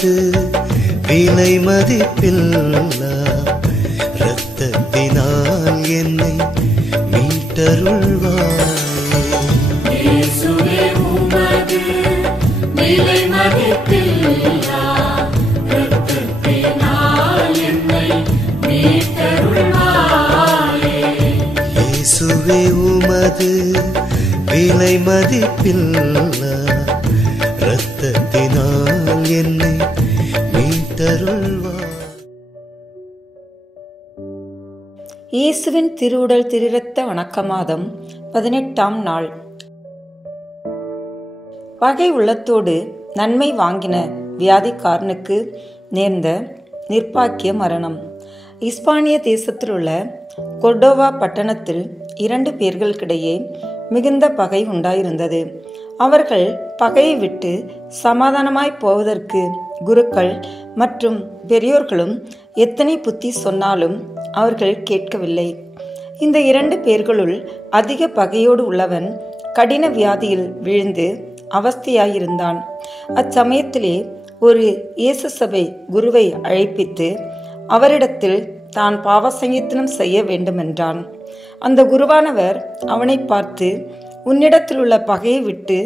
உமது விலை மதிப்பில்லா இரத்தத்தினால் என்னை மீட்டருள்வாய். இயேசுவே உமது விலை மதிப்பில்லா இரத்தத்தினால் என்னை மீட்டருள்வாயே. இயேசுவே உமது விலை மதிப்பில்லா இரத்தத்தினால் என்னை மீட்டருள்வாய். இயேசுவின் திருவுடல் திருரத்த வணக்க மாதம் 18ஆம் நாள். பகை உள்ளத்தோடு நன்மை வாங்கின வியாதிக்காரனுக்கு நேர்ந்த நிர்பாக்கிய மரணம். இஸ்பானிய தேசத்தில் உள்ள கொர்டோவா பட்டணத்தில் 2 பேர்களுக்கிடையே மிகுந்த பகை உண்டாயிருந்தது. அவர்கள் பகையை விட்டு சமாதானமாய் போவதற்கு குருக்கள் மற்றும் பெரியோர்களும் எத்தனை புத்தி சொன்னாலும் அவர்கள் கேட்கவில்லை. இந்த 2 பேர்களுள் அதிக பகையோடு உள்ளவன் கடின வியாதியில் விழுந்து அவஸ்தையாயிருந்தான். அச்சமயத்திலே ஒரு இயேசு சபை குருவை அழைப்பித்து அவரிடத்தில் தான் பாவசங்கீர்த்தனம் செய்ய வேண்டுமென்றான். அந்த குருவானவர் அவனை பார்த்து, உன்னிடத்தில் உள்ள பகையை விட்டு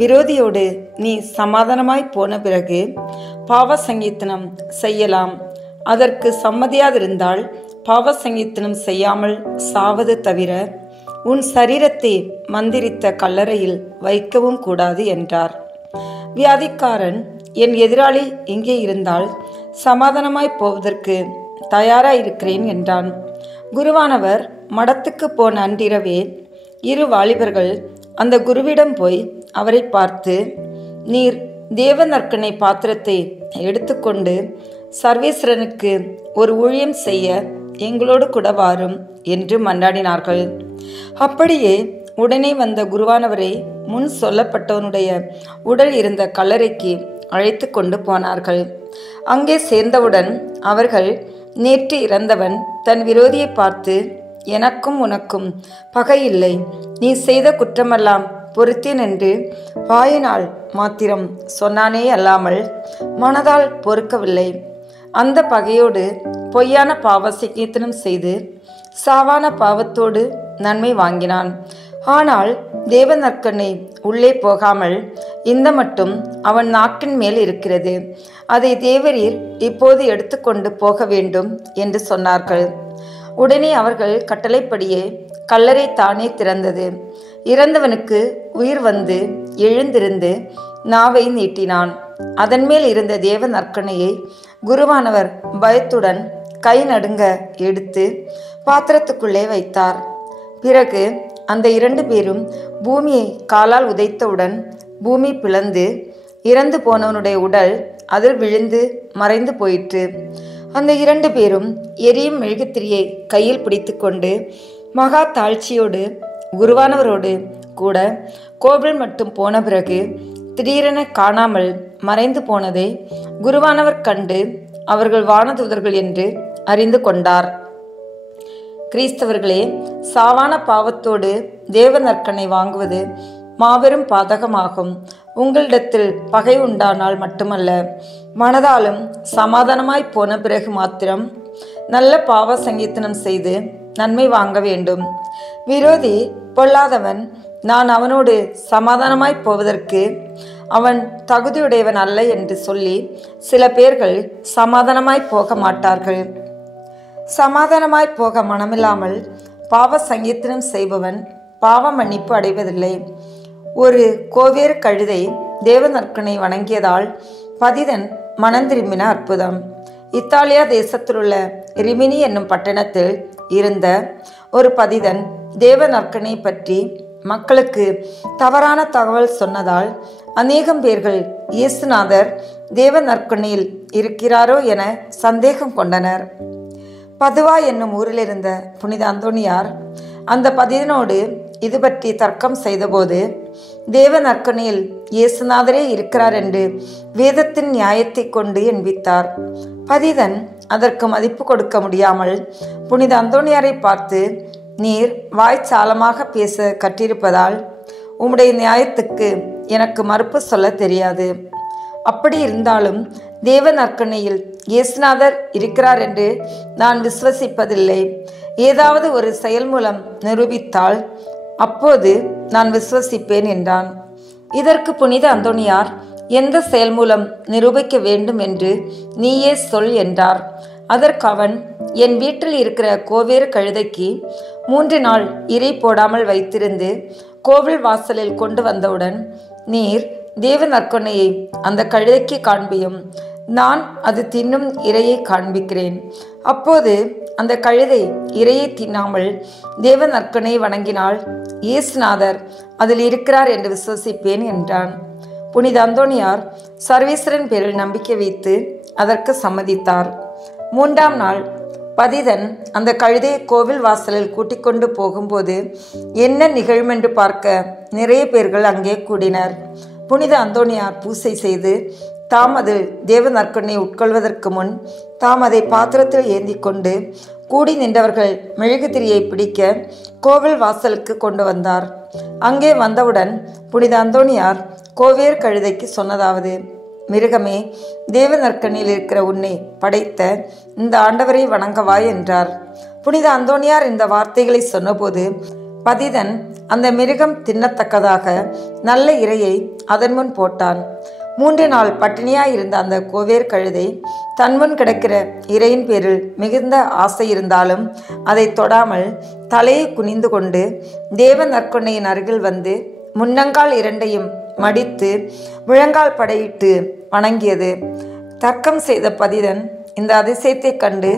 விரோதியோடு நீ சமாதானமாய் போன பிறகு பாவசங்கீர்த்தனம் செய்யலாம். அதற்கு சம்மதியாதிருந்தால் பாவசங்கீர்த்தனம் செய்யாமல் சாவது தவிர உன் சரீரத்தை மந்திரித்த கல்லறையில் வைக்கவும் கூடாது என்றார். வியாதிக்காரன், என் எதிராளி இங்கே இருந்தால் சமாதானமாய் போவதற்கு தயாராயிருக்கிறேன் என்றான். குருவானவர் மடத்துக்கு போன அன்றிரவே 2 வாலிபர்கள் அந்த குருவிடம் போய் அவரை பார்த்து, நீர் தேவ நற்கனை பாத்திரத்தை எடுத்துக்கொண்டு சர்வேஸ்வரனுக்கு ஒரு ஊழியம் செய்ய எங்களோடு கூட வாரும் என்று மன்றாடினார்கள். அப்படியே உடனே வந்த குருவானவரை முன் சொல்லப்பட்டவனுடைய உடல் இருந்த கல்லறைக்கு அழைத்து கொண்டு போனார்கள். அங்கே சேர்ந்தவுடன் அவர்கள், நேற்று இறந்தவன் தன் விரோதியை பார்த்து, எனக்கும் உனக்கும் பகை இல்லை, நீ செய்த குற்றமெல்லாம் பொறுத்தேன் என்று வாயினால் மாத்திரம் சொன்னானே அல்லாமல் மனதால் பொறுக்கவில்லை. அந்த பகையோடு பொய்யான பாவசங்கீர்த்தனம் செய்து சாவான பாவத்தோடு நன்மை வாங்கினான். ஆனால் தேவ நற்கனை உள்ளே போகாமல் இந்த மட்டும் அவன் நாக்கின் மேல் இருக்கிறது. அதை தேவரீர் இப்போது எடுத்துக்கொண்டு போக வேண்டும் என்று சொன்னார்கள். உடனே அவர்கள் கட்டளைப்படியே கல்லறை தானே திறந்தது. இறந்தவனுக்கு உயிர் வந்து எழுந்திருந்து நாவை நீட்டினான். அதன் மேல் இருந்த தேவ நற்கனையை குருவானவர் பயத்துடன் கை நடுங்க எடுத்து பாத்திரத்துக்குள்ளே வைத்தார். பிறகு அந்த 2 பேரும் பூமியை காலால் உதைத்தவுடன் பூமி பிளந்து இறந்து போனவனுடைய உடல் அதில் விழுந்து மறைந்து போயிற்று. அந்த 2 பேரும் எரியும் மெழுகுத்திரியை கையில் பிடித்து கொண்டு மகா தாழ்ச்சியோடு குருவானவரோடு கூட கோவில் மட்டும் போன பிறகு திடீரென காணாமல் மறைந்து போனதை குருவானவர் கண்டு அவர்கள் வானதூதர்கள் என்று அறிந்து கொண்டார். கிறிஸ்தவர்களே, சாவான பாவத்தோடு தேவ நற்கனை வாங்குவது மாபெரும் பாதகமாகும். உங்களிடத்தில் பகை உண்டானால் மட்டுமல்ல, மனதாலும் சமாதானமாய் போன பிறகு மாத்திரம் நல்ல பாவ சங்கீர்த்தனம் செய்து நன்மை வாங்க வேண்டும். விரோதி பொல்லாதவன் நான் அவனோடு சமாதானமாய் போவதற்கு அவன் தகுதியுடையவன் அல்ல என்று சொல்லி சில பேர்கள் சமாதானமாய் போக மாட்டார்கள். சமாதானமாய் போக மனமில்லாமல் பாவ சங்கீர்த்தனம் செய்பவன் பாவ மன்னிப்பு அடைவதில்லை. ஒரு கோவேறு கழுதை தேவ நற்கனை வணங்கியதால் பதிதன் மனந்திரும்பின அற்புதம். இத்தாலியா தேசத்திலுள்ள ரிமினி என்னும் பட்டணத்தில் இருந்த ஒரு பதிதன் தேவ நற்கனை பற்றி மக்களுக்கு தவறான தகவல் சொன்னதால் அநேகம் பேர்கள் இயேசுநாதர் தேவ நற்கனையில் இருக்கிறாரோ என சந்தேகம் கொண்டனர். பதுவா என்னும் ஊரில் இருந்த புனித அந்தோனியார் அந்த பதிதனோடு இது பற்றி தர்க்கம் செய்தபோது, தேவ நற்கனையில் இயேசுநாதரே இருக்கிறார் என்று வேதத்தின் நியாயத்தை கொண்டு எண்பித்தார். பதிதன் அதற்கு மதிப்பு கொடுக்க முடியாமல் புனித அந்தோனியாரை பார்த்து, நீர் வாய்ச்சாலமாக பேச கற்றிருப்பதால் உம்முடைய நியாயத்துக்கு எனக்கு மறுப்பு சொல்ல தெரியாது. அப்படி இருந்தாலும் தேவ நற்கருணையில் இயேசுநாதர் இருக்கிறார் என்று நான் விசுவசிப்பதில்லை. ஏதாவது ஒரு செயல் மூலம் நிரூபித்தால் அப்போது நான் விசுவசிப்பேன் என்றான். இதற்கு புனித அந்தோணியார், எந்த செயல் மூலம் நிரூபிக்க வேண்டும் என்று நீயே சொல் என்றார். அதற்கு அவன், என் வீட்டில் இருக்கிற கோவேறு கழுதைக்கு 3 நாள் இரை போடாமல் வைத்திருந்து கோவில் வாசலில் கொண்டு வந்தவுடன் நீர் தேவ நற்கருணையை அந்த கழுதைக்கு காண்பியும், நான் அது தின்னும் இரையை காண்பிக்கிறேன். அப்போது அந்த கழுதை இரையை தின்னாமல் தேவ நற்கருணையை வணங்கினால் இயேசுநாதர் அதில் இருக்கிறார் என்று விசுவசிப்பேன் என்றான். புனித அந்தோணியார் சர்வேஸ்வரன் பேரில் நம்பிக்கை வைத்து அதற்கு சம்மதித்தார். 3ஆம் நாள் பதிதன் அந்த கழுதையை கோவில் வாசலில் கூட்டிக் கொண்டு போகும்போது என்ன நிகழுமென்று பார்க்க நிறைய பேர்கள் அங்கே கூடினர். புனித அந்தோணியார் பூசை செய்து தாம் அதில் தேவ நற்கருணையை உட்கொள்வதற்கு முன் தாம் அதை பாத்திரத்தில் ஏந்தி கொண்டு கூடி நின்றவர்கள் மெழுகுதிரியை பிடிக்க கோவில் வாசலுக்கு கொண்டு வந்தார். அங்கே வந்தவுடன் புனித அந்தோணியார் கோவேறு கழுதைக்கு சொன்னதாவது, மிருகமே, தேவ நற்கருணையில் இருக்கிற உன்னை படைத்த இந்த ஆண்டவரை வணங்கவாய் என்றார். புனித அந்தோணியார் இந்த வார்த்தைகளை சொன்னபோது பதிதன் அந்த மிருகம் தின்னத்தக்கதாக நல்ல இரையை அதன் முன் போட்டான். 3 நாள் பட்டினியாயிருந்த அந்த கோவேறு கழுதை தன்முன் கிடக்கிற இரையின் பேரில் மிகுந்த ஆசை இருந்தாலும் அதை தொடாமல் தலையை குனிந்து கொண்டு தேவ நற்கருணையின் அருகில் வந்து முன்னங்கால் 2ஐயும் மடித்து முழங்கால் படையிட்டு வணங்கியது. தர்க்கம் செய்த பதிதன் இந்த அதிசயத்தை கண்டு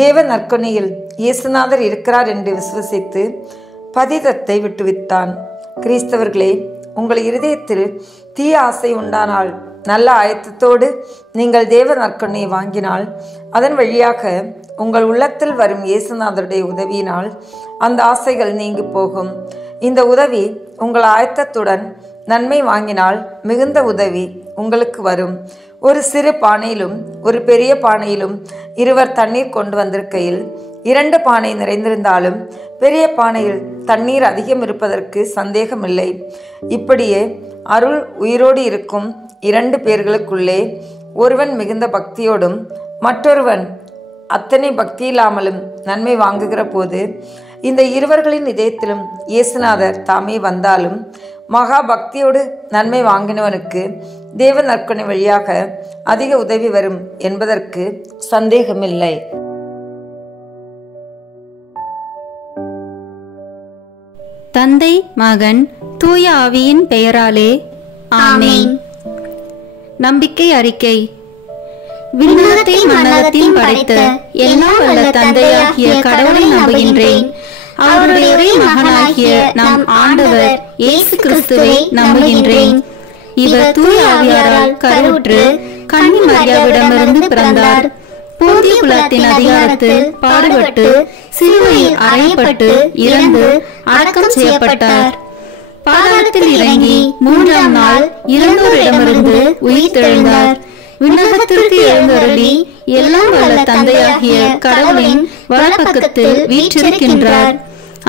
தேவ நற்கருணையில் இயேசுநாதர் இருக்கிறார் என்று விசுவசித்து பதிதத்தை விட்டுவிட்டான். கிறிஸ்தவர்களே, உங்கள் இருதயத்தில் தீய ஆசை உண்டானால் நல்ல ஆயத்தத்தோடு நீங்கள் தேவ நற்கருணையை வாங்கினால் அதன் வழியாக உங்கள் உள்ளத்தில் வரும் இயேசுநாதருடைய உதவியினால் அந்த ஆசைகள் நீங்கி போகும். இந்த உதவி உங்கள் ஆயத்தத்துடன் நன்மை வாங்கினால் மிகுந்த உதவி உங்களுக்கு வரும். ஒரு சிறு பானையிலும் ஒரு பெரிய பானையிலும் இருவர் தண்ணீர் கொண்டு வந்திருக்கையில் 2 பானை நிறைந்திருந்தாலும் பெரிய பானையில் தண்ணீர் அதிகம் இருப்பதற்கு சந்தேகமில்லை. இப்படியே அருள் உயிரோடு இருக்கும் 2 பேர்களுக்குள்ளே ஒருவன் மிகுந்த பக்தியோடும் மற்றொருவன் அத்தனை பக்தி இல்லாமலும் நன்மை வாங்குகிற போது இந்த இருவர்களின் இதயத்திலும் இயேசுநாதர் தாமே வந்தாலும் மகா பக்தியோடு நன்மை வாங்கினவனுக்கு தேவ நற்கருணை வழியாக அதிக உதவி வரும் என்பதற்கு சந்தேகமில்லை. தந்தை, மகன், தூய ஆவியின் பெயராலே ஆமென். நம்பிக்கை அறிக்கை. விண்ணகத்தை மன்னகத்தில் படைத்த எல்லாம் வல்ல தந்தையாகிய கடவுளை நம்புகின்றேன். அவருடைய ஒரே மகனாகிய நம் ஆண்டவர் இயேசு கிறிஸ்துவை நம்புகின்றேன். இவர் தூய ஆவியாரால் கருவுற்று கன்னி மரியாவிடமிருந்து பிறந்தார். போதிய குலத்தின் அதிகாரத்தில் பாடுபட்டு சிலுவையில் அறையப்பட்டு இறந்து அடக்கம் செய்யப்பட்டார். பாதாளத்தில் இறங்கி 3ஆம் நாள் இறந்தோரிடமிருந்து உயிர்த்தெழுந்தார். விண்ணகத்திற்கு எழுந்தருளி எல்லாம் வல்ல தந்தையாகிய கடவுளின் வலப்பக்கத்தில் வீற்றிருக்கின்றார்.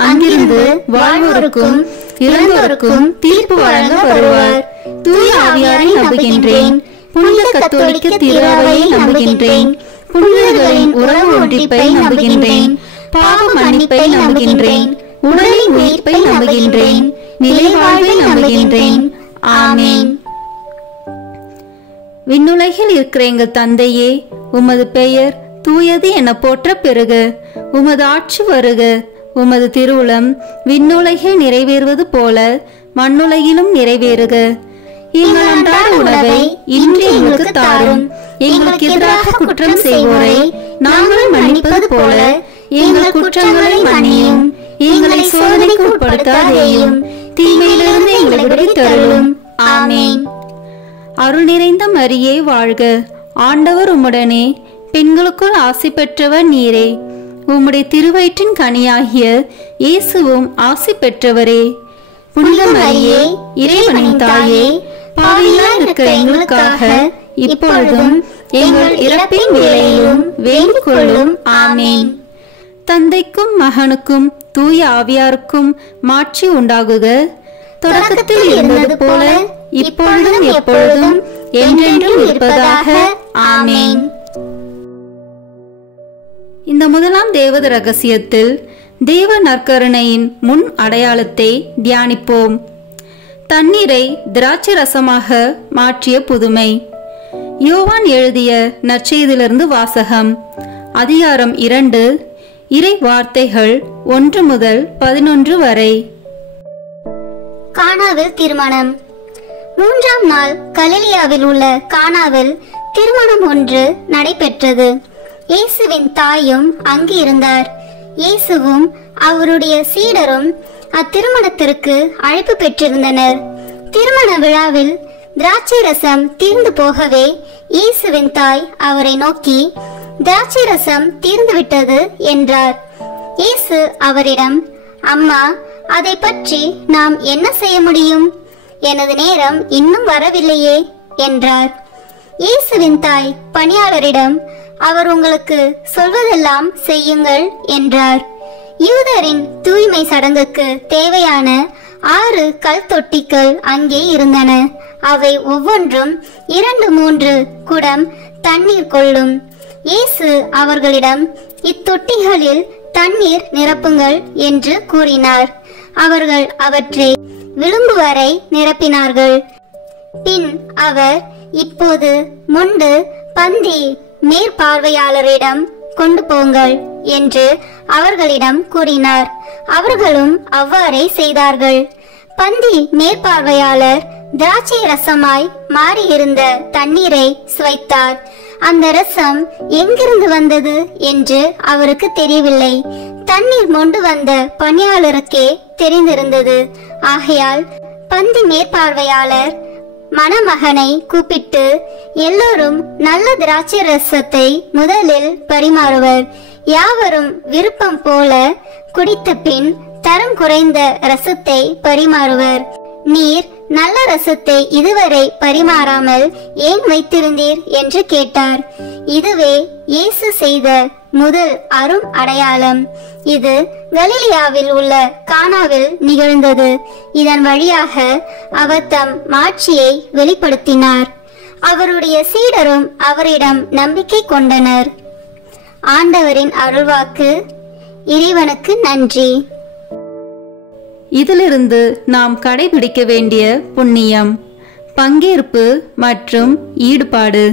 அங்கிருந்து வாழ்வோருக்கும் இறந்தோருக்கும் தீர்ப்பு வழங்க வருவார். தூய ஆவியாரை நம்புகின்றேன். புனித கத்தோலிக்க திருஅவையை நம்புகின்றேன். புனிதர்களின் உறவு ஒன்றிப்பை நம்புகின்றேன். பாவ மன்னிப்பை நம்புகின்றேன். உடலின் உயிர்ப்பை நம்புகின்றேன். நிலை வாழ்வை நம்புகின்றேன். ஆமென். விண்ணுலகில் இருக்கிற எங்கள் தந்தையே, உமது பெயர் தூயது என போற்ற பெறுக. உமது ஆட்சி வருக. உமது திருவுளம் விண்ணுலகில் நிறைவேறுவது போல மண்ணுலகிலும் நிறைவேறுக. எங்கள் அன்றாட உணவை இன்று எங்களுக்கு தாரும். எங்களுக்கு எதிராக குற்றம் செய்வோரை நாங்கள் மன்னிப்பது போல எங்கள் குற்றங்களை மன்னியும். எங்களை சோதனைக்கு உட்படுத்தாதேயும், தீமையிலிருந்து எங்களை விடுவித்தருளும். ஆமென். அருள் நிறைந்த மரியே வாழ்க. ஆண்டவர் உம்முடனே, பெண்களுக்குள் ஆசி பெற்றவர் நீரே. உம்முடைய திருவயிற்றின் கனியாகிய இயேசுவும் ஆசி பெற்றவரே. புனித மரியே, இறைவனின் தாயே, பாவிகளாய் இருக்கிற எங்களுக்காக இப்பொழுதும் எங்கள் இறப்பின் வேளையிலும் வேண்டிக் கொள்ளும். ஆமென். தந்தைக்கும் மகனுக்கும் தூய ஆவியாருக்கும் மாட்சி உண்டாகுக. தொடக்கத்தில் இருந்தது போல இப்பொழுதும் எப்பொழுதும் என்றென்றும் இருப்பதாக. ஆமேன். இந்த முதலாம் தேவத ரகசியத்தில் தேவ நற்கருணையின் முன் அடையாளத்தை தியானிப்போம். தண்ணீரை திராட்சை ரசமாக மாற்றிய புதுமை. யோவான் எழுதிய நற்செய்தியிலிருந்து வாசகம். அதிகாரம் 2, இறை வார்த்தைகள் 1 முதல் 11 வரை. கானாவில் திருமணம். 3ஆம் நாள் கலிலியாவில் உள்ள கானாவில் திருமணம் ஒன்று நடைபெற்றது. இயேசுவின் தாயும் அங்கு இருந்தார். இயேசுவும் அவருடைய சீடரும் அத்திருமணத்திற்கு அழைப்பு பெற்றிருந்தனர். திருமண விழாவில் திராட்சை ரசம் தீர்ந்து போகவே இயேசுவின் தாய் அவரை நோக்கி, திராட்சை ரசம் தீர்ந்துவிட்டது என்றார். இயேசு அவரிடம், அம்மா, அதை பற்றி நாம் என்ன செய்ய முடியும்? எனது நேரம் இன்னும் வரவில்லையே என்றார். இயேசுவின் தாய் பணியாளரிடம், அவர் உங்களுக்கு சொல்வதெல்லாம் செய்யுங்கள் என்றார். யூதரின் தூய்மை சடங்குக்கு தேவையான 6 கல் தொட்டிகள் அங்கே இருந்தன. அவை ஒவ்வொன்றும் 2-3 குடம் தண்ணீர் கொள்ளும். இயேசு அவர்களிடம், இத்தொட்டிகளில் தண்ணீர் நிரப்புங்கள் என்று கூறினார். அவர்கள் அவற்றை விளிம்பு வரை நிரப்பினார்கள். பின் அவர், இப்போது மொண்டு பந்தி மேற்பார்வையாளரிடம் கொண்டு போங்கள் என்று அவர்களிடம் கூறினார். அவர்களும் அவ்வாறே செய்தார்கள். பந்தி மேற்பார்வையாளர் திராட்சை ரசமாய் மாறியிருந்த தண்ணீரை சுவைத்தார். அந்த ரசம் எங்கிருந்து வந்தது என்று அவருக்கு தெரியவில்லை. தண்ணீர் மொண்டு வந்த பணியாளருக்கே தெரிந்திருந்தது. ஆகையால் பந்தி மேற்பார்வையாளர் மணமகனை கூப்பிட்டு, எல்லோரும் நல்ல திராட்சை ரசத்தை முதலில் பரிமாறுவர். யாவரும் விருப்பம் போல குடித்த பின் தரம் குறைந்த ரசத்தை பரிமாறுவர். நீர் நல்ல ரசத்தை இதுவரை பரிமாறாமல் ஏன் வைத்திருந்தீர் என்று கேட்டார். இதுவே இயேசு செய்த முதல் அரும் அடையாளம். இது கலிலியாவில் உள்ள கானாவில் நிகழ்ந்தது. இதன் வழியாக அவர் தம் மாட்சியை வெளிப்படுத்தினார். அவருடைய சீடரும் அவரிடம் நம்பிக்கை கொண்டனர். ஆண்டவரின் அருள்வாக்கு. இறைவனுக்கு நன்றி. இதிலிருந்து நாம் கடைபிடிக்க வேண்டிய புண்ணியம், பங்கேற்பு மற்றும் ஈடுபாடு.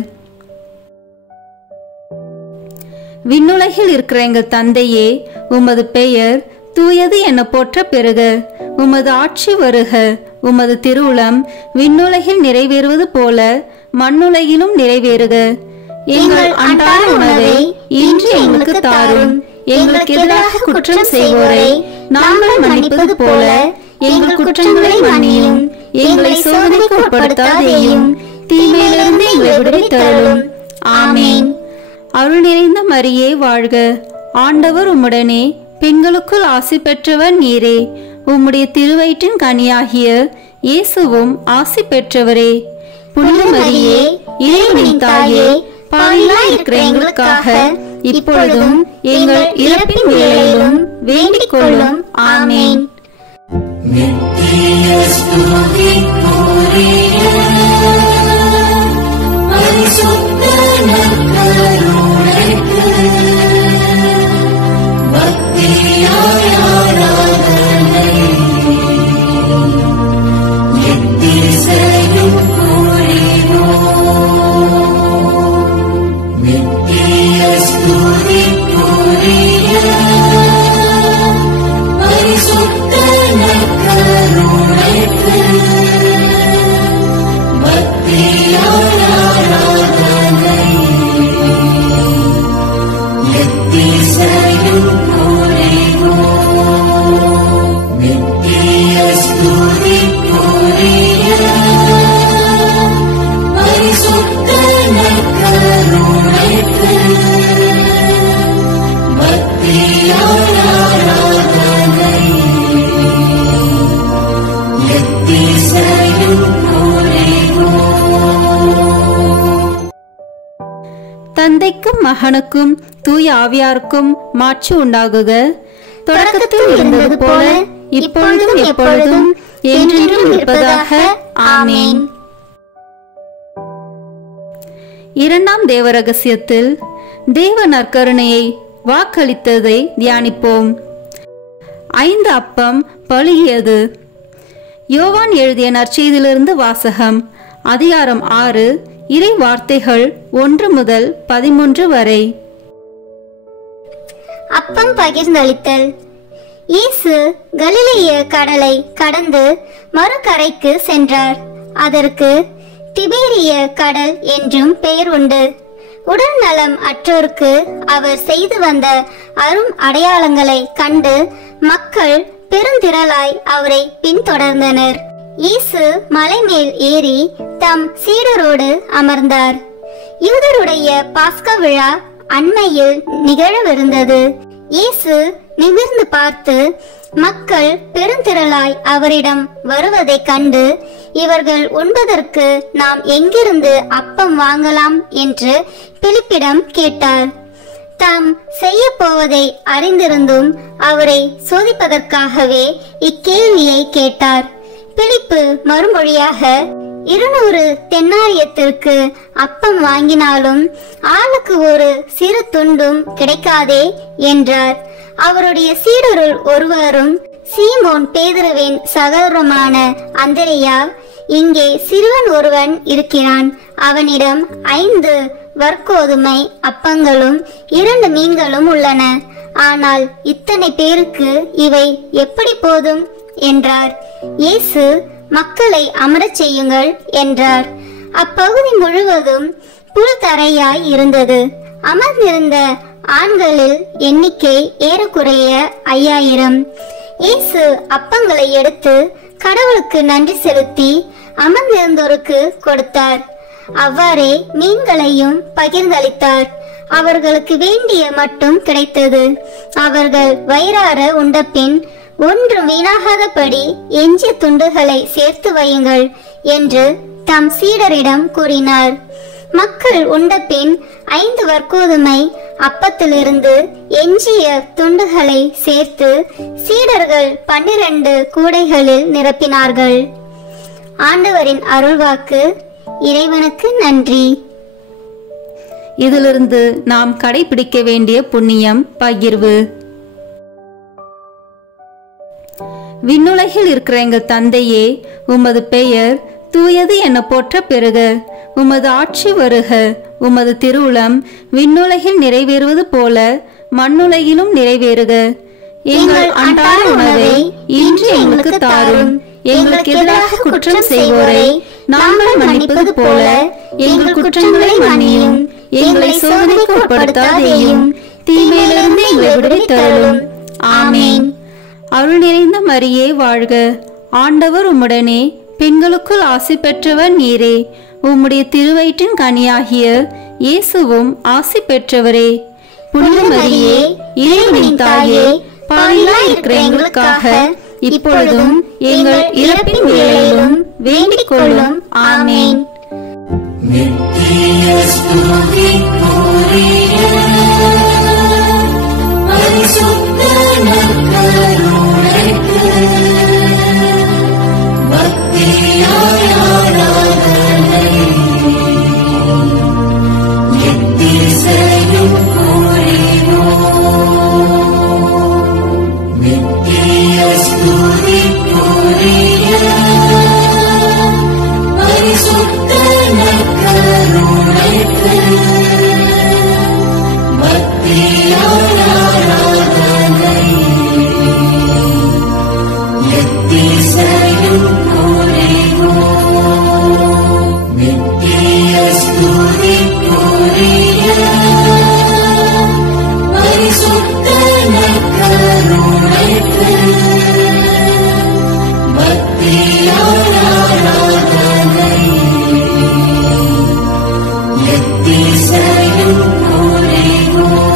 விண்ணுலகில் இருக்கிற எங்கள் தந்தையே, உமது பெயர் தூயது என போற்ற பெறுக. உமது ஆட்சி வருக. உமது திருவுளம் விண்ணுலகில் நிறைவேறுவது போல மண்ணுலகிலும் நிறைவேறுக. எங்கள் அன்றாட உணவை இன்று எங்களுக்கு தாரும். எங்களுக்கு எதிராக குற்றம் செய்வோரை நாங்கள் மன்னிப்பது போல எங்கள் குற்றங்களை மன்னியும். எங்களை சோதனைக்கு உட்படுத்தாதேயும், தீமையிலிருந்து எங்களை விடுவித்தருளும். ஆமேன். அருள் நிறைந்த மரியே வாழ்க. ஆண்டவர் உம்முடனே, பெண்களுக்குள் ஆசி பெற்றவர் நீரே. உம்முடைய திருவயிற்றின் கனியாகிய இயேசுவும் ஆசி பெற்றவரே. புனித மரியே, இறைவனின் தாயே, பாவிகளாய் இருக்கிற எங்களுக்காக இப்பொழுதும் எங்கள் இறப்பின் வேளையிலும் வேண்டிக் கொள்ளும். ஆமேன். நித்திய ஸ்துதிக்குரிய பரிசுத்த நற்கருணைக்கு பக்தியாய் ஆராதனை எத்திசையும் புரிவோம். நித்திய ஸ்துதிக்குரிய பரிசுத்த நற்கருணைக்கு பக்தியாய் ஆராதனை எத்திசையும் புரிவோம். நித்திய ஸ்துதிக்குரிய பரிசுத்த நற்கருணைக்கு பக்தியாய் ஆராதனை எத்திசையும் புரிவோம். தந்தைக்கும் மகனுக்கும் தூய ஆவியாருக்கும் மாட்சி உண்டாகுக. தொடக்கத்தில் இருந்தது போல இப்பொழுதும் எப்பொழுதும் என்றென்றும் இருப்பதாக. ஆமேன். இரண்டாம் தேவ ரகசியத்தில் தேவ நற்கருணையை வாக்களித்ததை தியானிப்போம். 5 அப்பம் பழுகியது. யோவான் எழுதிய நற்செய்தியிலிருந்து வாசகம். அதிகாரம் 6, இறை வார்த்தைகள் 1 முதல் 13 வரை. அப்பம் பகிர்ந்தளித்தல். இயேசு கலிலேய கடலை கடந்து மறுகரைக்கு சென்றார். அதற்கு திபேரிய கடல் என்றும் பெயர் உண்டு. உடல் நலம் அற்றோருக்கு அவர் செய்து வந்த அரும் அடையாளங்களை கண்டு மக்கள் பெருந்திரளாய் அவரை பின்தொடர்ந்தனர். இயேசு மலை மேல் ஏறி தம் சீடரோடு அமர்ந்தார். யூதருடைய பாஸ்கா விழா அண்மையில் நிகழவிருந்தது. இயேசு நிமிர்ந்து பார்த்து மக்கள் பெருந்திரளாய் அவரிடம் வருவதைக் கண்டு, இவர்கள் உண்பதற்கு நாம் எங்கிருந்து அப்பம் வாங்கலாம் என்று பிலிப்பிடம் கேட்டார். தாம் செய்ய போவதை அறிந்திருந்தும் அவரை சோதிப்பதற்காகவே இக்கேள்வியை கேட்டார். பிலிப்பு மறுமொழியாக, 200 தென்னாரியத்திற்கு அப்பம் வாங்கினாலும் ஆளுக்கு ஒரு சிறு துண்டும் கிடைக்காதே என்றார். அவருடைய சீடருள் ஒருவரும் சீமோன் பேதுருவின் சகோதரமான அந்திரேயா, இங்கே சிறுவன் ஒருவன் இருக்கிறான், அவனிடம் 5 வற்கோதுமை அப்பங்களும் 2 மீன்களும் உள்ளன, ஆனால் இத்தனை பேருக்கு இவை எப்படி போதும் என்றார். இயேசு, மக்களை அமரச் செய்யுங்கள் என்றார். அப்பகுதி முழுவதும் புல் தரையாய் இருந்தது. அமர்ந்திருந்த ஆண்களில் எண்ணிக்கை ஏறக்குறைய 5000. இயேசு அப்பங்களை எடுத்து கடவுளுக்கு நன்றி செலுத்தி அமர்ந்திருந்தோருக்கு கொடுத்தார். அவ்வாறே மீன்களையும் பகிர்ந்தளித்தார். அவர்களுக்கு வேண்டிய மட்டும் கிடைத்தது. அவர்கள் வயிறார உண்டபின், ஒன்றும் வீணாகாதபடி எஞ்சிய துண்டுகளை சேர்த்து வையுங்கள் என்று தம் சீடரிடம் கூறினார். மக்கள் உண்டபின் 5 வற்கோதுமை அப்பத்திலிருந்து எஞ்சிய துண்டுகளை சேர்த்து சீடர்கள் 12 கூடைகளில் நிரப்பினார்கள். ஆண்டவரின் அருள்வாக்கு. இறைவனுக்கு நன்றி. இதிலிருந்து நாம் கடைபிடிக்க வேண்டிய புண்ணியம் பகிர்வு. விண்ணுலகில் இருக்கிற எங்கள் தந்தையே, உமது பெயர் தூயது என போற்ற பெறுக. உமது ஆட்சி வருக. உமது திருவுளம் விண்ணுலகில் நிறைவேறுவது போல மண்ணுலகிலும் நிறைவேறுக. எங்கள் அன்றாட உணவை இன்று எங்களுக்கு தாரும். எங்களுக்கு எதிராக குற்றம் செய்வோரை நாங்கள் மன்னிப்பது போல எங்கள் குற்றங்களை மன்னியும். எங்களை சோதனைக்கு உட்படுத்தாதேயும், தீமையிலிருந்து எங்களை விடுவித்தருளும். ஆமேன். அருள் நிறைந்த மரியே வாழ்க. ஆண்டவர் உம்முடனே, பெண்களுக்குள் ஆசி பெற்றவர் நீரே. உம்முடைய திருவயிற்றின் கனியாகிய இயேசுவும் ஆசி பெற்றவரே. புனித மரியே, இறைவனின் தாயே, பாவிகளாய் இருக்கிற எங்களுக்காக இப்பொழுதும் எங்கள் இறப்பின் வேளையிலும் வேண்டிக் கொள்ளும். ஆமேன். நித்திய ஸ்துதிக்குரிய பரிசுத்த நற்கருணைக்கு பக்தியாய் ஆராதனை எத்திசையும் புரிவோம். நித்திய ஸ்துதிக்குரிய பரிசுத்த நற்கருணைக்கு பக்தியாய் ஆராதனை எத்திசையும் புரிவோம். நித்திய ஸ்துதிக்குரிய பரிசுத்த நற்கருணைக்கு பக்தியாய் ஆராதனை எத்திசையும் புரிவோம்.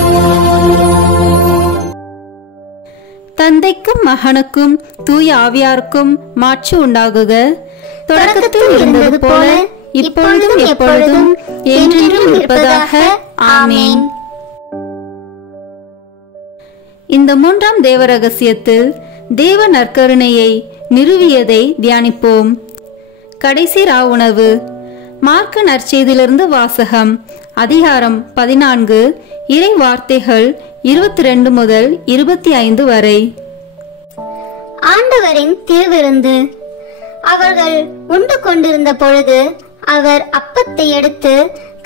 தந்தைக்கும் மகனுக்கும் தூய ஆவியாருக்கும் மாட்சி உண்டாகுக. தொடக்கத்தில் இருந்தது போல இப்பொழுதும் எப்பொழுதும் என்றென்றும் இருப்பதாக. ஆமேன். இந்த 3ஆம் தேவ ரகசியத்தில் தேவ நற்கருணையை நிறுவியதை தியானிப்போம். கடைசி உணவு. மார்க்கு நற்செய்தியிலிருந்து வாசகம். அதிகாரம் 14, இறை வார்த்தைகள் 22 முதல் 25 வரை. ஆண்டவரின் திருவிருந்து. அவர்கள் உண்டு கொண்டிருந்த பொழுது அவர் அப்பத்தை எடுத்து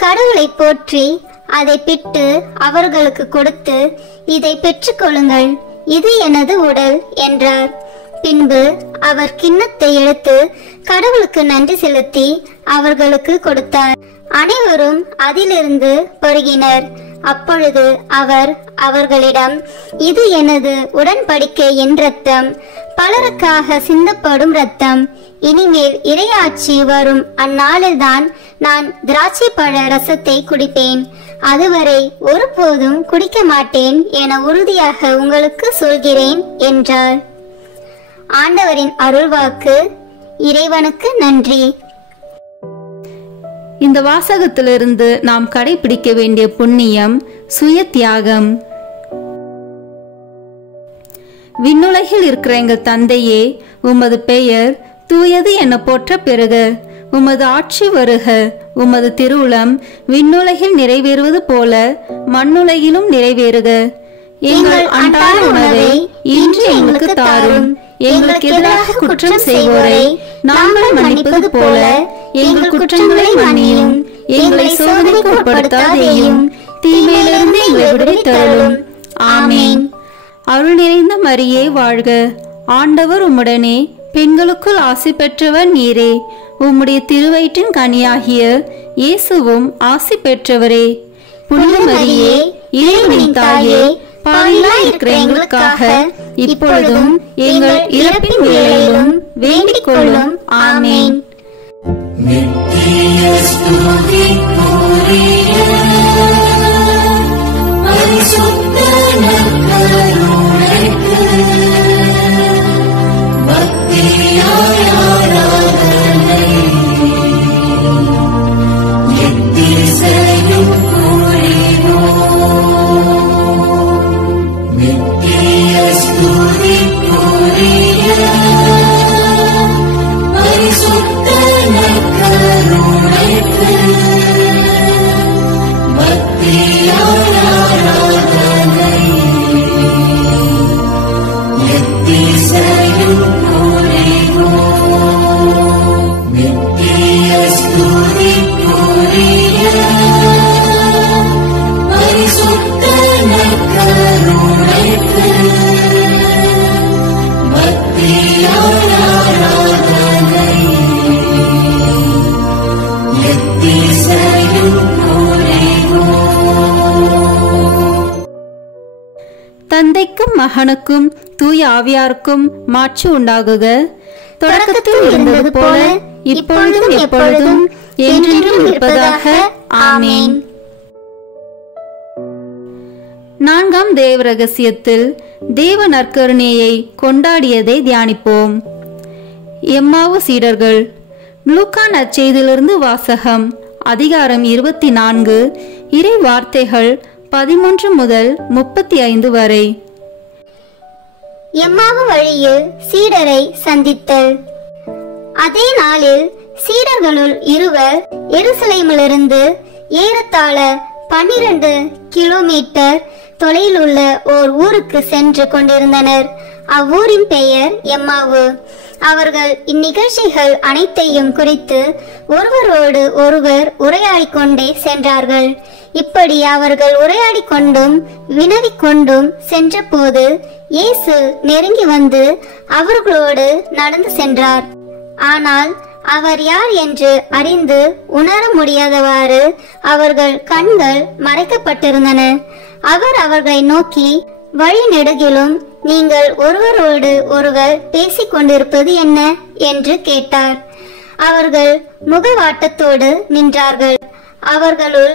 கடவுளை போற்றி அதை பிட்டு அவர்களுக்கு கொடுத்து, இதை பெற்றுக்கொள்ளுங்கள், இது எனது உடல் என்றார். பின்பு அவர் கிண்ணத்தை எடுத்து கடவுளுக்கு நன்றி செலுத்தி அவர்களுக்கு கொடுத்தார். அனைவரும் அதிலிருந்து பருகினர். அப்பொழுது அவர் அவர்களிடம், இது எனது உடன்படிக்கையின் இரத்தம், பலருக்காக சிந்தப்படும் இரத்தம். இனிமேல் இறையாட்சி வரும் அந்நாளில்தான் நான் திராட்சை பழ ரசத்தை குடிப்பேன். அதுவரை ஒருபோதும் குடிக்க மாட்டேன் என உறுதியாக உங்களுக்கு சொல்கிறேன் என்றார். ஆண்டவரின் அருள்வாக்கு. இறைவனுக்கு நன்றி. இந்த வாசகத்திலிருந்து நாம் கடைபிடிக்க வேண்டிய புண்ணியம் சுய தியாகம். விண்ணுலகில் இருக்கிற எங்கள் தந்தையே, உமது பெயர் தூயது என போற்ற பெறுக. உமது ஆட்சி வருக. உமது திருவுளம் விண்ணுலகில் நிறைவேறுவது போல மண்ணுலகிலும் நிறைவேறுக. எங்கள் அன்றாட உணவை இன்று எங்களுக்கு தாரும். எங்களுக்கு எதிராக குற்றம் செய்வோரை நாங்கள் மன்னிப்பது போல எங்கள் குற்றங்களை மன்னியும். எங்களை சோதனைக்கு உட்படுத்தாதேயும், தீமையிலிருந்து எங்களை விடுவித்தருளும். ஆமேன். அருள் நிறைந்த மரியே வாழ்க. ஆண்டவர் உம்முடனே, பெண்களுக்குள் ஆசி பெற்றவர் நீரே. உம்முடைய திருவயிற்றின் கனியாகிய இயேசுவும் ஆசி பெற்றவரே. புனித மரியே, இறைவனின் தாயே, பாவிகளாய் இருக்கிற எங்களுக்காக இப்பொழுதும் எங்கள் இறப்பின் வேளையிலும் வேண்டிக் கொள்ளும். ஆமேன். நித்திய ஸ்துதிக்குரிய பரிசுத்த நற்கருணைக்கு பக்தியாய் ஆராதனை எத்திசையும் புரிவோம். நித்திய ஸ்துதிக்குரிய பரிசுத்த நற்கருணைக்கு பக்தியாய் ஆராதனை எத்திசையும் புரிவோம். நித்திய ஸ்துதிக்குரிய பரிசுத்த நற்கருணைக்கு பக்தியாய் ஆராதனை எத்திசையும் புரிவோம். தந்தைக்கும் மகனுக்கும் தூய ஆவியாருக்கும் மாட்சி உண்டாகுக. தொடக்கத்தில் இருந்தது போல இப்பொழுதும் எப்பொழுதும் என்றென்றும் இருப்பதாக. ஆமேன். நான்காம் தேவ ரகசியத்தில் தேவ நற்கருணையை கொண்டாடியதை தியானிப்போம். எம்மாவு சீடர்கள். லூக்கா நற்செய்தியிலிருந்து வாசகம். அதிகாரம் 24, இறை வார்த்தைகள் 13 முதல் 35 வரை. எம்மாவு வழியில் சீடரை சந்தித்தல். அதே நாளில் சீடர்களுள் இருவர் எருசலேமிலிருந்து ஏறத்தாழ 12 கிலோமீட்டர் தொலைவில் உள்ள ஓர் ஊருக்கு சென்று கொண்டிருந்தனர். அவ்வூரின் பெயர் எம்மாவு. அவர்கள் இந்நிகழ்ச்சிகள் அனைத்தையும் குறித்து ஒருவரோடு ஒருவர் உரையாடிக் கொண்டே சென்றார்கள். இப்படி அவர்கள் உரையாடிக் கொண்டும் வினவிக் கொண்டும் சென்ற போது இயேசு நெருங்கி வந்து அவர்களோடு நடந்து சென்றார். ஆனால் அவர் யார் என்று அறிந்து உணர முடியாதவாறு அவர்கள் கண்கள் மறைக்கப்பட்டிருந்தன. அவர் அவர்களை நோக்கி, வழி நெடுகிலும் நீங்கள் ஒருவரோடு ஒருவர் பேசிக் கொண்டிருப்பது என்ன என்று கேட்டார். அவர்கள் முகவாட்டத்தோடு நின்றார்கள். அவர்களுள்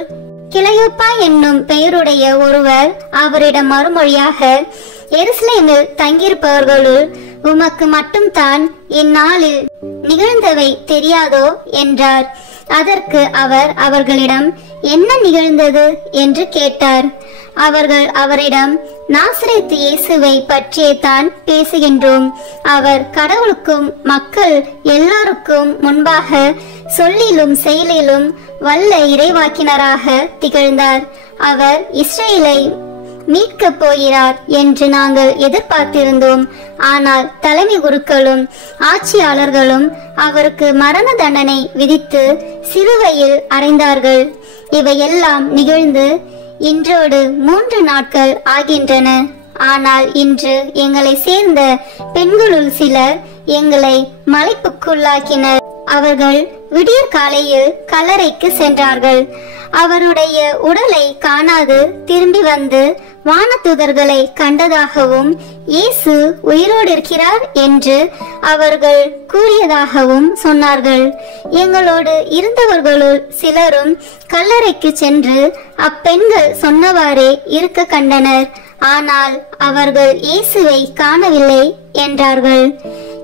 கிளையோப்பா என்னும் பெயருடைய ஒருவர் அவரிடம் மறுமொழியாக, எருசலேமில் தங்கியிருப்பவர்களுள் உமக்கு மட்டும்தான் இந்நாளில் நிகழ்ந்தவை தெரியாதோ என்றார். அதற்கு அவர் அவர்களிடம், என்ன நிகழ்ந்தது என்று கேட்டார். அவர்கள் அவரிடம், நாசரேத்து இயேசுவை பற்றியே தான் பேசுகின்றோம். அவர் கடவுளுக்கும் மக்கள் எல்லாருக்கும் முன்பாக சொல்லிலும் செயலிலும் வல்ல இறைவாக்கினராக திகழ்ந்தார். அவர் இஸ்ரேலை மீட்கப் போகிறார் என்று நாங்கள் எதிர்பார்த்திருந்தோம். ஆனால் தலைமை குருக்களும் ஆட்சியாளர்களும் அவருக்கு மரண தண்டனை விதித்து சிலுவையில் அறைந்தார்கள். இவையெல்லாம் நிகழ்ந்து இன்றோடு 3 நாட்கள் ஆகின்றன. ஆனால் இன்று எங்களை சேர்ந்த பெண்களுள் சிலர் எங்களை மலைப்புக்குள்ளாக்கினர். அவர்கள் விடியற் காலையில் கல்லறைக்கு சென்றார்கள். அவருடைய உடலை காணாது திரும்பி வந்து வானதூதர்களை கண்டதாகவும் இயேசு உயிரோடு இருக்கிறார் என்று அவர்கள் கூறியதாகவும் சொன்னார்கள். எங்களோடு இருந்தவர்களுள் சிலரும் கல்லறைக்கு சென்று அப்பெண்கள் சொன்னவாறே இருக்க கண்டனர். ஆனால் அவர்கள் இயேசுவை காணவில்லை என்றார்கள்.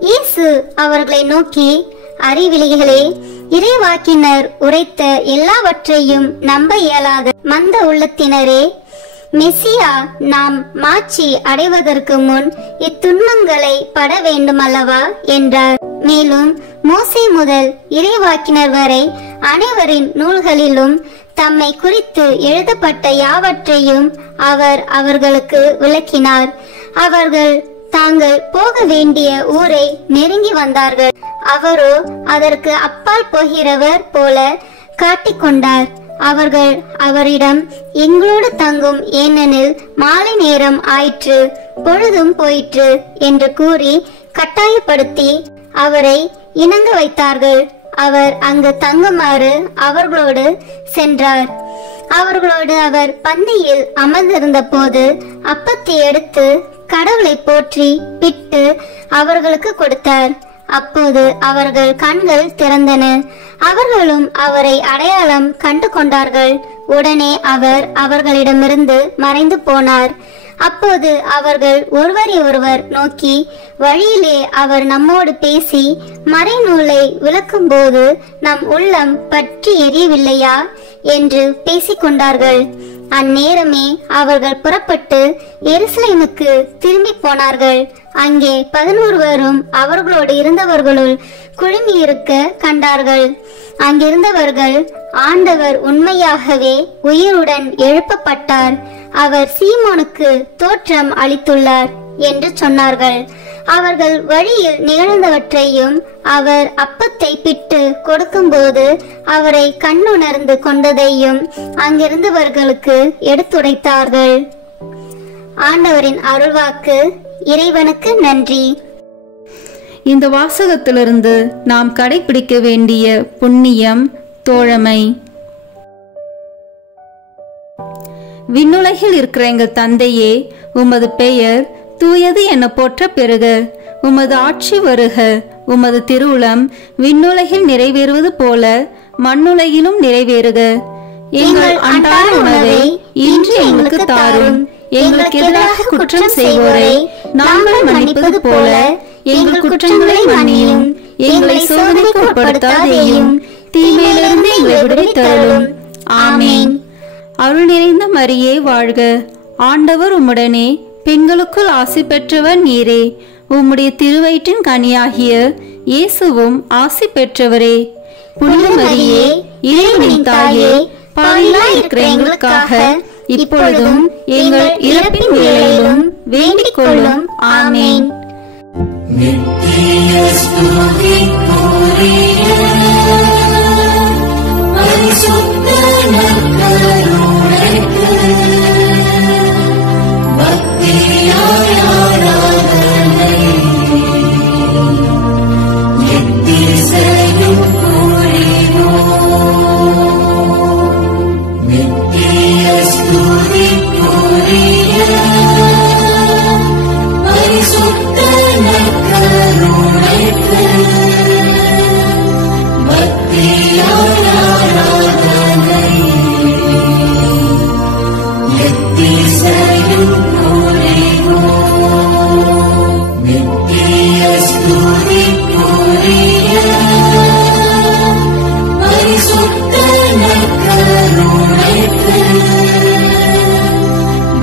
இயேசு அவர்களை நோக்கி, அறிவிலிகளே, இறைவாக்கினர் உரைத்த எல்லாவற்றையும் நம்ப இயலாத மந்த உள்ளத்தினரே, மெசியா நாம் மாட்சி அடைவதற்கு முன் இத்துன்பங்களை பட வேண்டுமல்லவா என்றார். மேலும் மோசே முதல் இறைவாக்கினர் வரை அனைவரின் நூல்களிலும் தம்மை குறித்து எழுதப்பட்ட யாவற்றையும் அவர் அவர்களுக்கு விளக்கினார். அவர்கள் தாங்கள் போக வேண்டிய ஊரை நெருங்கி வந்தார்கள். அவரோ அதற்கு அப்பால் போகிறவர் போல காட்டிக்கொண்டார். அவர்கள் அவரிடம், எங்களோடு தங்கும், ஏனெனில் மாலை நேரம் ஆயிற்று, பொழுதும் போயிற்று என்று கூறி கட்டாயப்படுத்தி அவரை இணங்க வைத்தார்கள். அவர் அங்கு தங்குமாறு அவர்களோடு சென்றார். அவர்களோடு அவர் பந்தியில் அமர்ந்திருந்த போது அப்பத்தை எடுத்து கடவுளை போற்றி பிட்டு அவர்களுக்கு கொடுத்தார். அப்போது அவர்கள் கண்கள் திறந்தன. அவர்களும் அவரை அடையாளம் கண்டு கொண்டார்கள். உடனே அவர் அவர்களிடமிருந்து மறைந்து போனார். அப்போது அவர்கள் ஒருவரை ஒருவர் நோக்கி, வழியிலே அவர் நம்மோடு பேசி மறைநூலை விளக்கும் போது நம் உள்ளம் பற்றி எரியவில்லையா என்று பேசிக்கொண்டார்கள். அந்நேரமே அவர்கள் புறப்பட்டு எருசலேமுக்கு திரும்பி போனார்கள். அங்கே 11 அவர்களோடு இருந்தவர்களுள் குழுமியிருக்க கண்டார்கள். அங்கிருந்தவர்கள், ஆண்டவர் உண்மையாகவே உயிருடன் எழுப்பப்பட்டார், அவர் சீமோனுக்கு தோற்றம் அளித்துள்ளார் என்று சொன்னார்கள். அவர்கள் வழியில் நிகழ்ந்தவற்றையும் அவர் அப்பத்தை பிட்டு கொடுக்கும்போது அவரை கண்ணுணர்ந்து கொண்டதையும் அங்கிருந்தவர்களுக்கு எடுத்துரைத்தார்கள். ஆண்டவரின் அருள்வாக்கு. இறைவனுக்கு நன்றி. இந்த வாசகத்திலிருந்து நாம் கடைபிடிக்க வேண்டிய புண்ணியம் தோழமை. விண்ணுலகில் இருக்கிற எங்கள் தந்தையே, உமது பெயர் தூயது என போற்ற பெறுக. உமது ஆட்சி வருக. உமது திருவுளம் விண்ணுலகில் நிறைவேறுவது போல மண்ணுலகிலும் நிறைவேறுக. எங்கள் அன்றாட உணவை இன்று எங்களுக்கு தாரும். எங்களுக்கு எதிராக குற்றம் செய்வோரை நாங்கள் மன்னிப்பது போல எங்கள் குற்றங்களை மன்னியும். எங்களை சோதனைக்கு உட்படுத்தாதேயும், தீமையிலிருந்து எங்களை விடுவித்தருளும். ஆமேன். அருள் நிறைந்த மரியே வாழ்க. ஆண்டவர் உம்முடனே, பெண்களுக்குள் ஆசி பெற்றவர் நீரே. உம்முடைய திருவயிற்றின் கனியாகிய இயேசுவும் ஆசி பெற்றவரே. புனித மரியே, இறைவனின் தாயே, பாவிகளாய் இருக்கிற எங்களுக்காக இப்பொழுதும் எங்கள் இறப்பின் வேளையிலும் வேண்டிக் கொள்ளும். ஆமேன். நித்திய ஸ்துதிக்குரிய பரிசுத்த நற்கருணைக்கு பக்தியாய் ஆராதனை எத்திசையும் புரிவோம். நித்திய ஸ்துதிக்குரிய பரிசுத்த நற்கருணைக்கு பக்தியாய் ஆராதனை எத்திசையும் புரிவோம். நித்திய ஸ்துதிக்குரிய பரிசுத்த நற்கருணைக்கு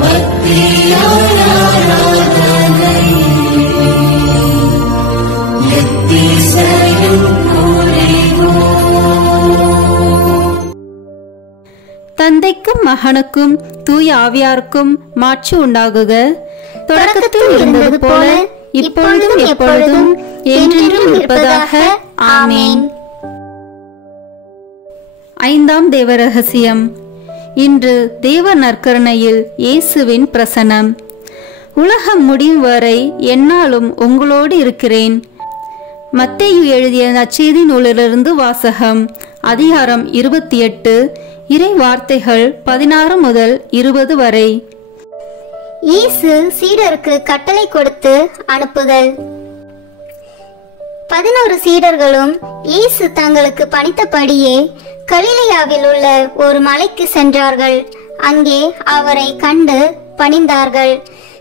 பக்தியாய் ஆராதனை எத்திசையும் புரிவோம். தந்தைக்கும் மகனுக்கும் தூய ஆவியாருக்கும் மாட்சி உண்டாகுக. தொடக்கத்தில் இருந்தது போல இப்பொழுதும் எப்பொழுதும் என்றென்றும் இருப்பதாக. ஆமேன். ஐந்தாம் தேவ ரகசியம். இன்று தேவ நற்கருணையில் இயேசுவின் பிரசனம். உலகம் முடியும் வரை எந்நாளும் உங்களோடு இருக்கிறேன். மத்தேயு எழுதிய நற்செய்தி நூலிலிருந்து வாசகம். அதிகாரம் 28, இறை வார்த்தைகள் 16 முதல் 20 வரை. இயேசு சீடருக்கு கட்டளை கொடுத்து அனுப்புதல். 11 சீடர்களும் இயேசு தங்களுக்கு பணித்தபடியே கலிலேயாவில் உள்ள ஒரு மலைக்கு சென்றார்கள். அங்கே அவரை கண்டு பணிந்தார்கள்.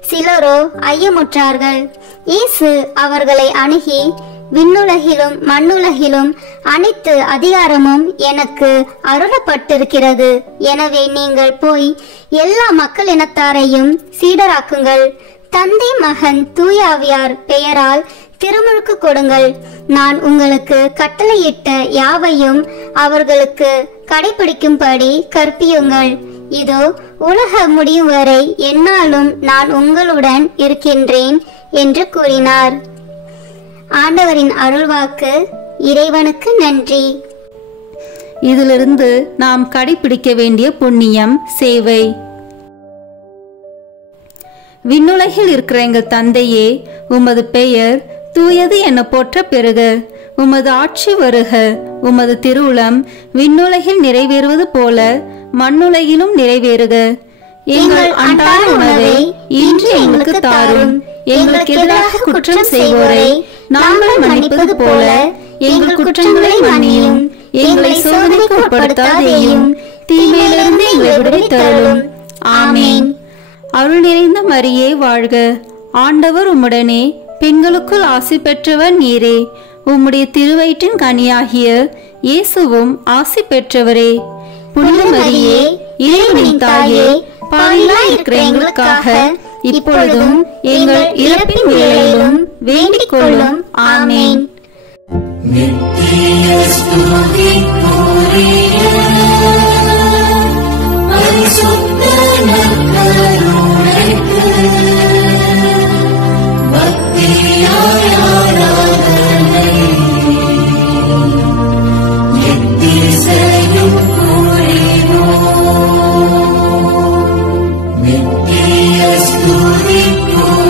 சிலரோ ஐயமுற்றார்கள். இயேசு அவர்களை அணுகி, விண்ணுலகிலும் மண்ணுலகிலும் அனைத்து அதிகாரமும் எனக்கு அருளப்பட்டிருக்கிறது. எனவே நீங்கள் போய் எல்லா மக்களினத்தாரையும் சீடராக்குங்கள். தந்தை, மகன், தூய ஆவியார் பெயரால் திருமுழுக்கு கொடுங்கள். நான் உங்களுக்கு கட்டளையிட்ட யாவையும் அவர்களுக்கு கடைபிடிக்கும்படி கற்பியுங்கள். இதோ, உலக முடியும் வரை எந்நாளும் நான் உங்களுடன் இருக்கின்றேன் என்று கூறினார். ஆண்டவரின் அருள்வாக்கு. இறைவனுக்கு நன்றி. இதிலிருந்து நாம் கடைபிடிக்க வேண்டிய புண்ணியம் சேவை. விண்ணுலகில் இருக்கிற எங்கள் தந்தையே, உமது பெயர் தூயது என போற்ற பெறுக. உமது ஆட்சி வருக. உமது திருவுளம் விண்ணுலகில் நிறைவேறுவது போல மண்ணுலகிலும் நிறைவேறுக. எங்கள் அன்றாட உணவை இன்று எங்களுக்கு தாரும். எங்களுக்கு எதிராக குற்றம் செய்வோரை நாங்கள் மன்னிப்பது போல எங்கள் குற்றங்களை மன்னியும். எங்களை சோதனைக்கு உட்படுத்தாதேயும், தீமையிலிருந்து எங்களை விடுவித்தருளும். ஆமேன். அருள் நிறைந்த மரியே வாழ்க. ஆண்டவர் உம்முடனே, பெண்களுக்குள் ஆசி பெற்றவர் நீரே. உம்முடைய திருவயிற்றின் கனியாகிய இயேசுவும் ஆசி பெற்றவரே. புனித மரியே, இறைவனின் தாயே, பாவிகளாய் இருக்கிற எங்களுக்காக இப்பொழுதும் எங்கள் இறப்பின் வேளையிலும் வேண்டிக் கொள்ளும். ஆமேன். நித்திய ஸ்துதிக்குரிய பரிசுத்த நற்கருணைக்கு பக்தியாய் ஆராதனை எத்திசையும் புரிவோம். நித்திய ஸ்துதிக்குரிய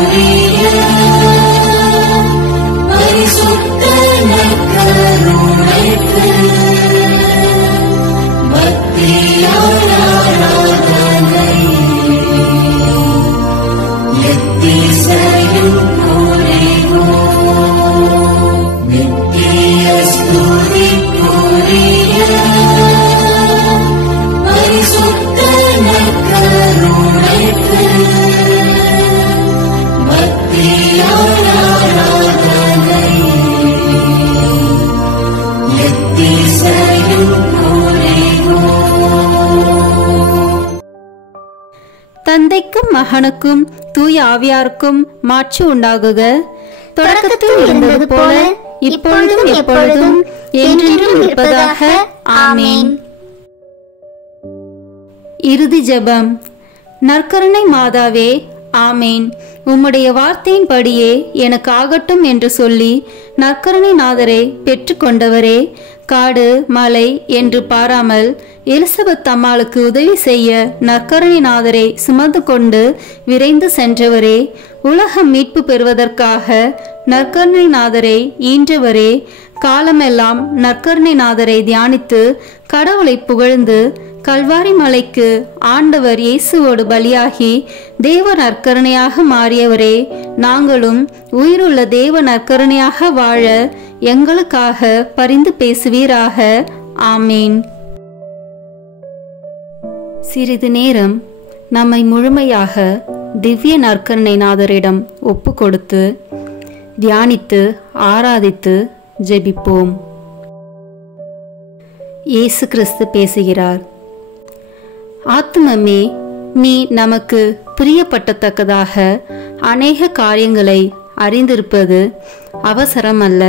பரிசுத்த நற்கருணைக்கு பக்தியாய் ஆராதனை எத்திசையும் புரிவோம். நித்திய ஸ்துதிக்குரிய பரிசுத்த நற்கருணைக்கு பக்தியாய் ஆராதனை எத்திசையும் புரிவோம். தந்தைக்கும் மகனுக்கும் தூய ஆவியாருக்கும் மாட்சி உண்டாகுக. தொடக்கத்தில் இருந்தது போல இப்பொழுதும் எப்பொழுதும் என்றென்றும் இருப்பதாக. ஆமேன். இறுதி ஜெபம். நற்கருணை மாதாவே, ஆமேன். உம்முடைய வார்த்தையின்படியே எனக்கு ஆகட்டும் என்று சொல்லி நற்கருணை நாதரை பெற்றுக்கொண்டவரே, காடு மலை என்று பாராமல் எலிசபெத் அம்மாளுக்கு உதவி செய்ய நற்கருணை நாதரை சுமந்து கொண்டு விரைந்து சென்றவரே, உலகம் மீட்பு பெறுவதற்காக நற்கருணை நாதரை ஈன்றவரே, காலமெல்லாம் நற்கருணை நாதரை தியானித்து கடவுளை புகழ்ந்து கல்வாரி மலைக்கு ஆண்டவர் இயேசுவோடு பலியாகி தேவ நற்கருணையாக மாறியவரே, நாங்களும் உயிருள்ள தேவ நற்கருணையாக வாழ எங்களுக்காக பரிந்து பேசுவீராக. ஆமீன். சிறிது நேரம் நம்மை முழுமையாக திவ்ய நற்கருணை நாதரிடம் ஒப்பு கொடுத்து தியானித்து ஆராதித்து ஜெபிப்போம். இயேசு கிறிஸ்து பேசுகிறார். ஆத்துமமே, நீ நமக்கு பிரியப்பட்டத்தக்கதாக அநேக காரியங்களை அறிந்திருப்பது அவசரமல்ல.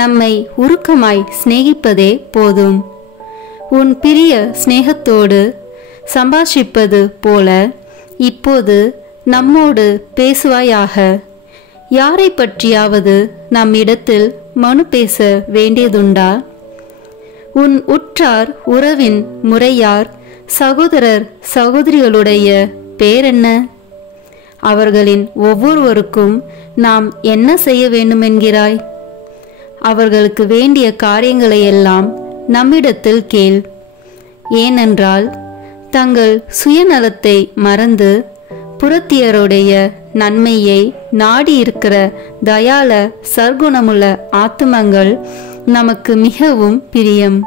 நம்மை உருக்கமாய் சிநேகிப்பதே போதும். உன் பிரிய சிநேகத்தோடு சம்பாஷிப்பது போல இப்போது நம்மோடு பேசுவாயாக. யாரை பற்றியாவது நம்மிடத்தில் மனு பேச வேண்டியதுண்டா? உன் உற்றார் உறவின் முறையார் சகோதரர் சகோதரிகளுடைய பேரென்ன? அவர்களின் ஒவ்வொருவருக்கும் நாம் என்ன செய்ய வேண்டுமென்கிறாய்? அவர்களுக்கு வேண்டிய காரியங்களை எல்லாம் நம்மிடத்தில் கேள். ஏனென்றால் தங்கள் சுயநலத்தை மறந்து புறத்தியருடைய நன்மையை நாடி இருக்கிற தயால சர்க்குணமுள்ள ஆத்துமங்கள் நமக்கு மிகவும் பிரியம்.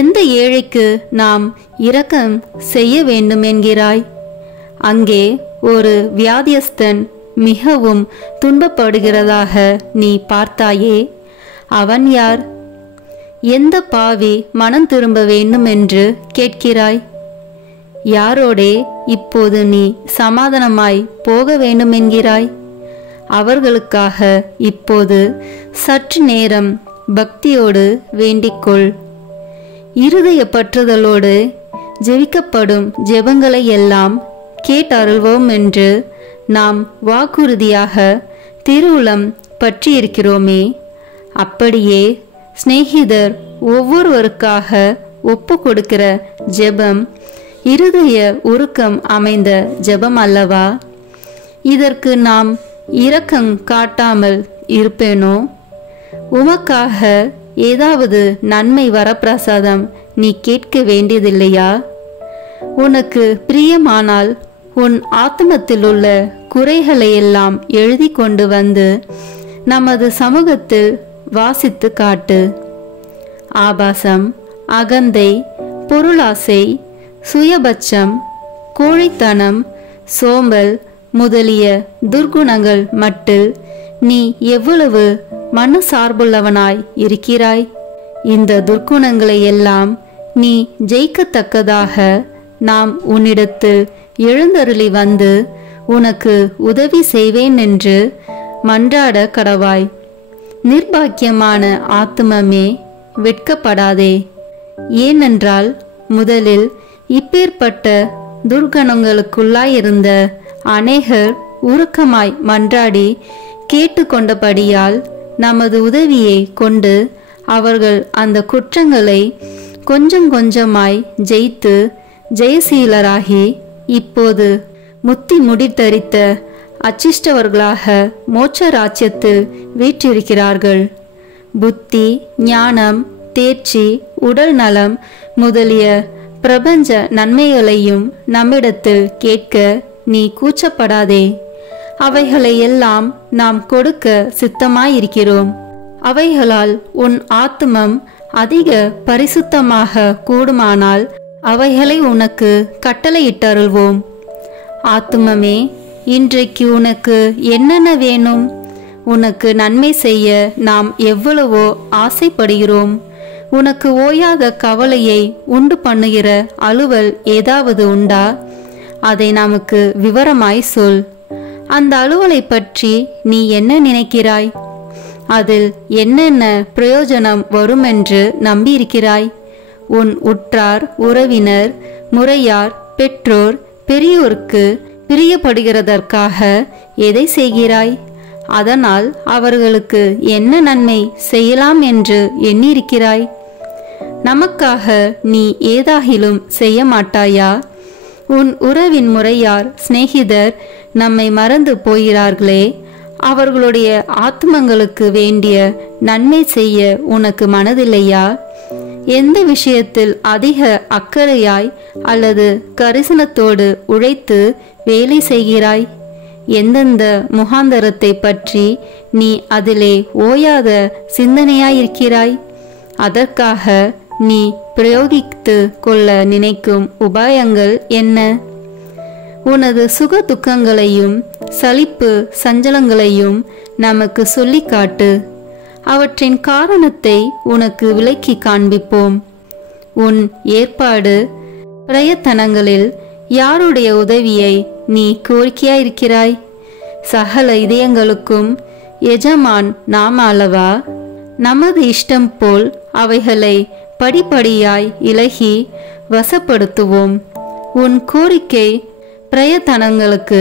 எந்த ஏழைக்கு நாம் இரக்கம் செய்ய வேண்டும் என்கிறாய்? அங்கே ஒரு வியாதியஸ்தன் மிகவும் துன்பப்படுகிறதாக நீ பார்த்தாயே, அவன் யார்? எந்த பாவி மனம் திரும்ப வேண்டும் என்று கேட்கிறாய்? யாரோடே இப்போது நீ சமாதானமாய் போக வேண்டும் என்கிறாய்? அவர்களுக்காக இப்போது சற்று நேரம் பக்தியோடு வேண்டிக்கொள். இருதய பற்றுதலோடு ஜெபிக்கப்படும் ஜெபங்களை எல்லாம் கேட்டருள்வோம் என்று நாம் வாக்குறுதியாக திருவுளம் பற்றியிருக்கிறோமே. அப்படியே சிநேகிதர் ஒவ்வொருவருக்காக ஒப்பு கொடுக்கிற ஜெபம் இருதய உருக்கம் அமைந்த ஜெபம் அல்லவா? இதற்கு நாம் இரக்கம் காட்டாமல் இருப்பேனோ? உமக்காக ஏதாவது நன்மை வரப்பிரசாதம் நீ கேட்க வேண்டியதில்லையா? உனக்கு பிரியமானால் உன் ஆத்மத்தில் உள்ள குறைகளை எல்லாம் எழுதி கொண்டு வந்து நமது சமூகத்தில் வாசித்து காட்டு. ஆபாசம், அகந்தை, பொருளாசை, சுயபட்சம், கோழைத்தனம், சோம்பல் முதலிய துர்குணங்கள் மட்டில் நீ எவ்வளவு மனசார்புள்ளவனாய் இருக்கிறாய்? இந்த துர்க்குணங்களை எல்லாம் நீ ஜெயிக்கத்தக்கதாக நாம் உன்னிடத்தில் எழுந்தருளி வந்து உனக்கு உதவி செய்வேன் என்று மன்றாட கடவாய். நிர்பாக்கியமான ஆத்துமமே, வெட்கப்படாதே. ஏனென்றால் முதலில் இப்பேற்பட்ட துர்கணங்களுக்குள்ளாயிருந்த அநேகர் உருக்கமாய் மன்றாடி கேட்டுக்கொண்டபடியால் நமது உதவியை கொண்டு அவர்கள் அந்த குற்றங்களை கொஞ்சம் கொஞ்சமாய் ஜெயித்து ஜெயசீலராகி இப்போது முத்தி முடித்தரித்த அச்சிஷ்டவர்களாக மோட்ச ராஜ்யத்தில் வீற்றிருக்கிறார்கள். புத்தி, ஞானம், தேர்ச்சி, உடல் நலம் முதலிய பிரபஞ்ச நன்மைகளையும் நம்மிடத்தில் கேட்க நீ கூச்சப்படாதே. அவைகளை எல்லாம் நாம் கொடுக்க சித்தமாயிருக்கிறோம். அவைகளால் உன் ஆத்துமம் அதிக பரிசுத்தமாக கூடுமானால் அவைகளை உனக்கு கட்டளையிட்டருள்வோம். ஆத்துமமே, இன்றைக்கு உனக்கு என்னென்ன வேணும்? உனக்கு நன்மை செய்ய நாம் எவ்வளவோ ஆசைப்படுகிறோம். உனக்கு ஓயாத கவலையை உண்டு பண்ணுகிற அலுவல் ஏதாவது உண்டா? அதை நமக்கு விவரமாய் சொல். அந்த அலுவலை பற்றி நீ என்ன நினைக்கிறாய்? அதில் என்னென்ன பிரயோஜனம் வருமென்று நம்பியிருக்கிறாய்? உன் உற்றார் உறவினர் முறையார் பெற்றோர் பெரியோருக்கு பிரியப்படுகிறதற்காக எதை செய்கிறாய்? அதனால் அவர்களுக்கு என்ன நன்மை செய்யலாம் என்று எண்ணியிருக்கிறாய்? நமக்காக நீ ஏதாகிலும் செய்ய மாட்டாயா? உன் உறவின் முறையார் சிநேகிதர் நம்மை மறந்து போகிறார்களே, அவர்களுடைய ஆத்மங்களுக்கு வேண்டிய நன்மை செய்ய உனக்கு மனதில்லையா? எந்த விஷயத்தில் அதிக அக்கறையாய் அல்லது கரிசனத்தோடு உழைத்து வேலை செய்கிறாய்? எந்தெந்த முகாந்தரத்தை பற்றி நீ அதிலே ஓயாத சிந்தனையாயிருக்கிறாய்? அதற்காக நீ பிரயோகித்து கொள்ள நினைக்கும் உபாயங்கள் என்ன? உனது சுக துக்கங்களையும் சலிப்பு சஞ்சலங்களையும் நமக்கு சொல்லி காட்டு. அவற்றின் காரணத்தை உனக்கு விளக்கி காண்பிப்போம். உன் ஏற்பாடு பிரயத்தனங்களில் யாருடைய உதவியை நீ கோரிக்கையாயிருக்கிறாய்? சகல இதயங்களுக்கும் எஜமான் நாம் அல்லவா? நமது இஷ்டம் போல் அவைகளை படிப்படியாய் இலகி வசப்படுத்துவோம். உன் கோரிக்கை பிரயத்தனங்களுக்கு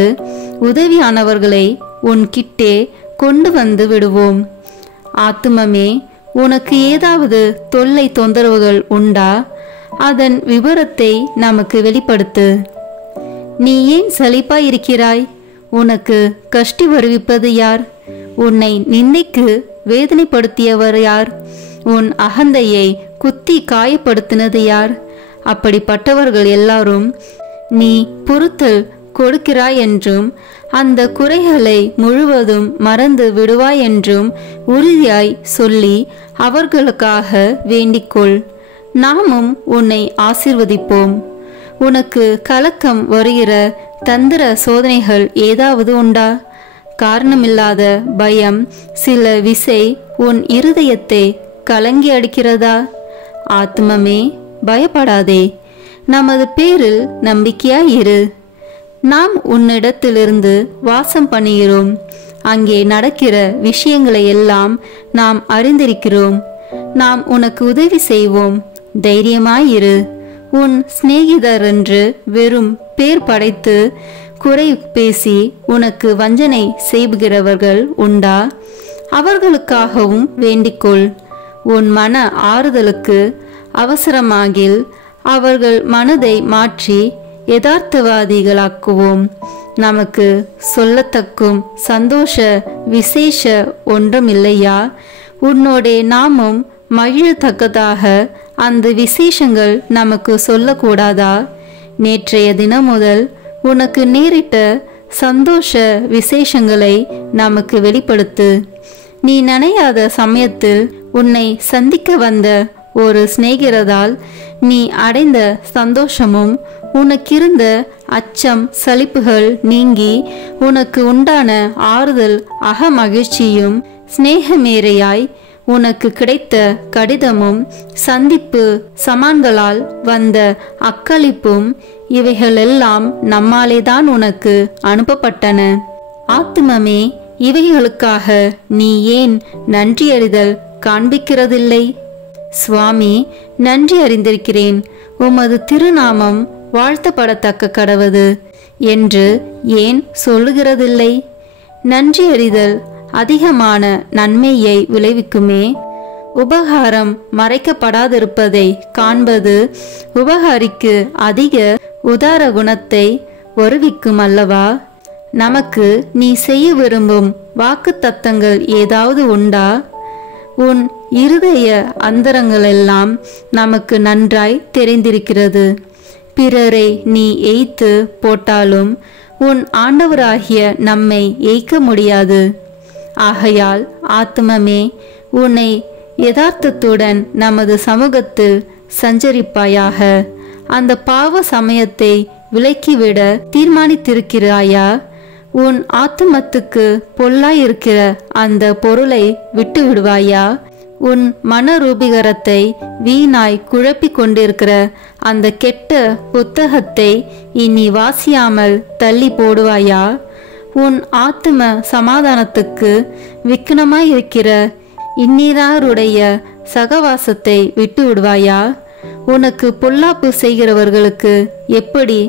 உதவியானவர்களை உன் கிட்டே கொண்டு வந்து விடுவோம். ஆத்துமமே, உனக்கு ஏதாவது தொல்லை தொந்தரவுகள் உண்டா? அதன் விபரத்தை நமக்கு வெளிப்படுத்து. நீ ஏன் சலிப்பாயிருக்கிறாய்? உனக்கு கஷ்டி வருவிப்பது யார்? உன்னை நிந்தைக்கு வேதனைப்படுத்தியவர் யார்? உன் அகந்தையை குத்தி காயப்படுத்தினது யார்? அப்படிப்பட்டவர்கள் எல்லாரும் நீ பொறுத்தல் கொடுக்கிறாய் என்றும் அந்த குறைகளை முழுவதும் மறந்து விடுவாய் என்றும் உறுதியாய் சொல்லி அவர்களுக்காக வேண்டிக்கொள். நாமும் உன்னை ஆசீர்வதிப்போம். உனக்கு கலக்கம் வருகிற தந்திர சோதனைகள் ஏதாவது உண்டா? காரணமில்லாத பயம் சில விசை உன் இருதயத்தை கலங்கி அடிக்கிறதா? ஆத்மமே, பயப்படாதே. நமது பேரில் நம்பிக்கையாயிரு. நாம் உன்னிடத்திலிருந்து வாசம் பண்ணுகிறோம். அங்கே நடக்கிற விஷயங்களை எல்லாம் நாம் அறிந்திருக்கிறோம். நாம் உனக்கு உதவி செய்வோம். தைரியமாயிரு. உன் சிநேகிதர் என்று வெறும் பேர் படைத்து குறை பேசி உனக்கு வஞ்சனை செய்கிறவர்கள் உண்டா? அவர்களுக்காகவும் வேண்டிக்கொள். உன் மன ஆறுதலுக்கு அவசரமாகில் அவர்கள் மனதை மாற்றி யதார்த்தவாதிகளாக்குவோம். நமக்கு சொல்லத்தக்கும் சந்தோஷ விசேஷ ஒன்றுமில்லையா? உன்னோடே நாமும் மகிழத்தக்கதாக அந்த விசேஷங்கள் நமக்கு சொல்லக்கூடாதா? நேற்றைய தினம் முதல் உனக்கு நேரிட்ட சந்தோஷ விசேஷங்களை நமக்கு வெளிப்படுத்து. நீ நினையாத சமயத்தில் உன்னை சந்திக்க வந்த ஒரு சிநேகிதரால் நீ அடைந்த சந்தோஷமும் உனக்கிருந்த அச்சம் சலிப்புகள் நீங்கி உனக்கு உண்டான ஆறுதல் அகமகிழ்ச்சியும் சிநேகமேரையாய் உனக்கு கிடைத்த கடிதமும் சந்திப்பு சமான்களால் வந்த அக்களிப்பும் இவைகளெல்லாம் நம்மாலேதான் உனக்கு அனுப்பப்பட்டன. ஆத்துமமே, இவைகளுக்காக நீ ஏன் நன்றியறிதல் காண்பிக்கிறதில்லை? சுவாமி, நன்றி அறிந்திருக்கிறேன். உமது திருநாமம் வாழ்த்தப்படத்தக்க கடவது என்று ஏன் சொல்லுகிறதில்லை? நன்றி அறிதல் அதிகமான நன்மையை விளைவிக்குமே. உபகாரம் மறைக்கப்படாதிருப்பதை காண்பது உபகாரிக்கு அதிக உதார குணத்தை வருவிக்கும் அல்லவா? நமக்கு நீ செய்ய விரும்பும் வாக்கு தத்தங்கள் ஏதாவது உண்டா? உன் இருதய அந்தரங்களெல்லாம் நமக்கு நன்றாய் தெரிந்திருக்கிறது. பிறரை நீ எய்த்து போட்டாலும் உன் ஆண்டவராகிய நம்மை எய்க்க முடியாது. ஆகையால் ஆத்மமே, உன்னை யதார்த்தத்துடன் நமது சமூகத்தில் சஞ்சரிப்பாயாக. அந்த பாவ சமயத்தை விலக்கிவிட தீர்மானித்திருக்கிறாயா? உன் ஆத்துமத்துக்கு பொல்லாயிருக்கிற அந்த பொருளை விட்டு விடுவாயா? உன் மனரூபிகரத்தை வீணாய் குழப்பிக் கொண்டிருக்கிற அந்த கெட்ட புத்தகத்தை இனி வாசியாமல் தள்ளி போடுவாயா? உன் ஆத்தும சமாதானத்துக்கு விக்னமாயிருக்கிற இந்நீராருடைய சகவாசத்தை விட்டு விடுவாயா? உனக்கு பொல்லாப்பு செய்கிறவர்களுக்கு எப்படி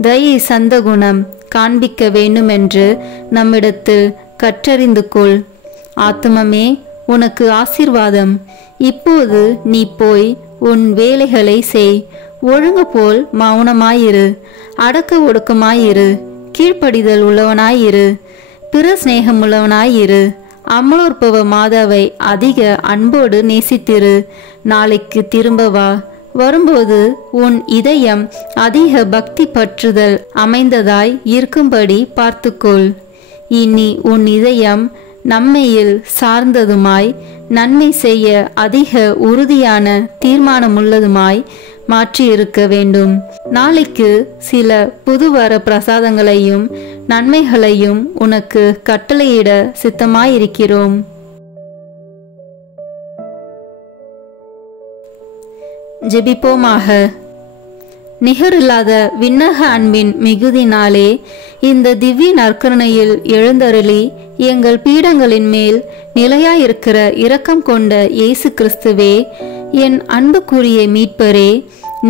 தயை சந்தகுணம் காண்பிக்க வேண்டுமென்று நம்மிடத்தில் கற்றறிந்து கொள். ஆத்துமமே, உனக்கு ஆசீர்வாதம். இப்போது நீ போய் உன் வேலைகளை செய். ஒழுங்கு போல் மௌனமாயிரு. அடக்க ஒடுக்கமாயிரு. கீழ்ப்படிதல் உள்ளவனாயிரு. பிற சிநேகமுள்ளவனாயிரு. அமலோற்பவ மாதாவை அதிக அன்போடு நேசித்திரு. நாளைக்கு திரும்ப வா. வரும்போது உன் இதயம் அதிக பக்தி பற்றுதல் அமைந்ததாய் இருக்கும்படி பார்த்துக்கொள். இனி உன் இதயம் நம்மையில் சார்ந்ததுமாய் நன்மை செய்ய அதிக உறுதியான தீர்மானமுள்ளதுமாய் மாற்றியிருக்க வேண்டும். நாளைக்கு சில புதுவர பிரசாதங்களையும் நன்மைகளையும் உனக்கு கட்டளையிட சித்தமாயிருக்கிறோம். ஜெபிப்போமாக. நிகரில்லாத விண்ணக அன்பின் மிகுதினாலே இந்த திவ்ய நற்கருணையில் எழுந்தருளி எங்கள் பீடங்களின் மேல் நிலையாயிருக்கிற இரக்கம் கொண்ட இயேசு கிறிஸ்துவே, என் அன்புக்குரிய மீட்பரே,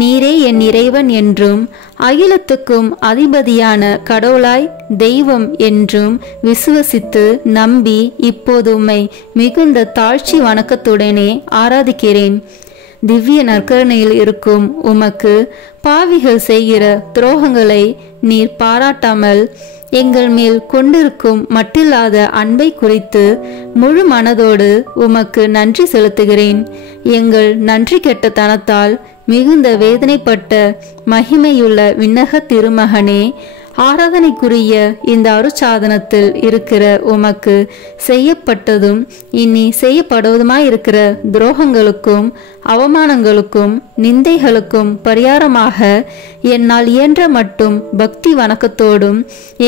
நீரே என் இறைவன் என்றும் அகிலத்துக்கும் அதிபதியான கடவுளாய் தெய்வம் என்றும் விசுவசித்து நம்பி இப்போது உம்மை மிகுந்த தாழ்ச்சி வணக்கத்துடனே ஆராதிக்கிறேன். திவ்ய நற்கருணையில் இருக்கும் உமக்கு பாவிகள் செய்கிற துரோகங்களை நீர் பாராட்டாமல் எங்கள் மேல் கொண்டிருக்கும் மட்டில்லாத அன்பை குறித்து முழு மனதோடு உமக்கு நன்றி செலுத்துகிறேன். எங்கள் நன்றி கெட்டத்தனத்தால் மிகுந்த வேதனைப்பட்ட மகிமையுள்ள விண்ணக திருமகனே, ஆராதனைக்குரிய இந்த அருட்சாதனத்தில் இருக்கிற உமக்கு செய்யப்பட்டதும் இனி செய்யப்படுவதுமாயிருக்கிற துரோகங்களுக்கும் அவமானங்களுக்கும் நிந்தைகளுக்கும் பரிகாரமாக என்னால் இயன்ற மட்டும் பக்தி வணக்கத்தோடும்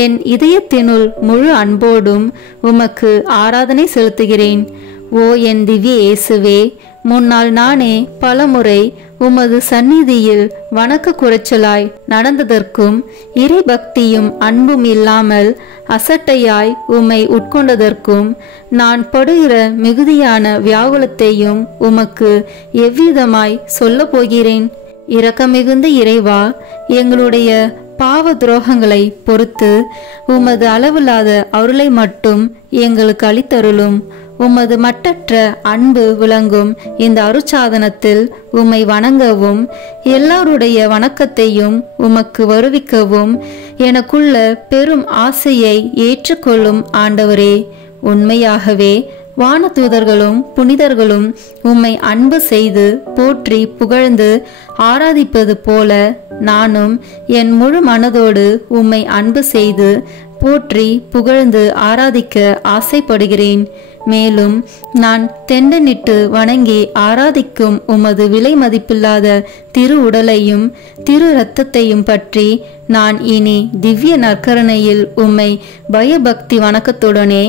என் இதயத்தினுள் முழு அன்போடும் உமக்கு ஆராதனை செலுத்துகிறேன். ஓ என் திவ்ய இயேசுவே, முன்னால் நானே பலமுறை உமது சந்நிதியில் வணக்க குறைச்சலாய் நடந்ததற்கும் இறை பக்தியும் அன்பும் இல்லாமல் அசட்டையாய் உம்மை உட்கொண்டதற்கும் நான் படுகிற மிகுதியான வியாகுலத்தையும் உமக்கு எவ்விதமாய் சொல்ல போகிறேன். இரக்கமிகுந்த இறைவா, எங்களுடைய பாவ துரோகங்களை பொறுத்து உமது அளவில்லாத அருளை மட்டும் எங்களுக்கு அளித்தருளும். உமது மட்டற்ற அன்பு விளங்கும் இந்த அருட்சாதனத்தில் உம்மை வணங்கவும் எல்லாருடைய வணக்கத்தையும் உமக்கு வருவிக்கவும் எனக்குள்ள பெரும் ஆசையை ஏற்றுக்கொள்ளும் ஆண்டவரே. உண்மையாகவே வானதூதர்களும் புனிதர்களும் உம்மை அன்பு செய்து போற்றி புகழ்ந்து ஆராதிப்பது போல நானும் என் முழு மனதோடு உம்மை அன்பு செய்து போற்றி புகழ்ந்து ஆராதிக்க ஆசைப்படுகிறேன். மேலும் நான் தெண்டனிட்டு வணங்கி ஆராதிக்கும் உமது விலை மதிப்பில்லாத திரு உடலையும் திரு இரத்தத்தையும் பற்றி நான் இனி திவ்ய நற்கருணையில் உம்மை பயபக்தி வணக்கத்துடனே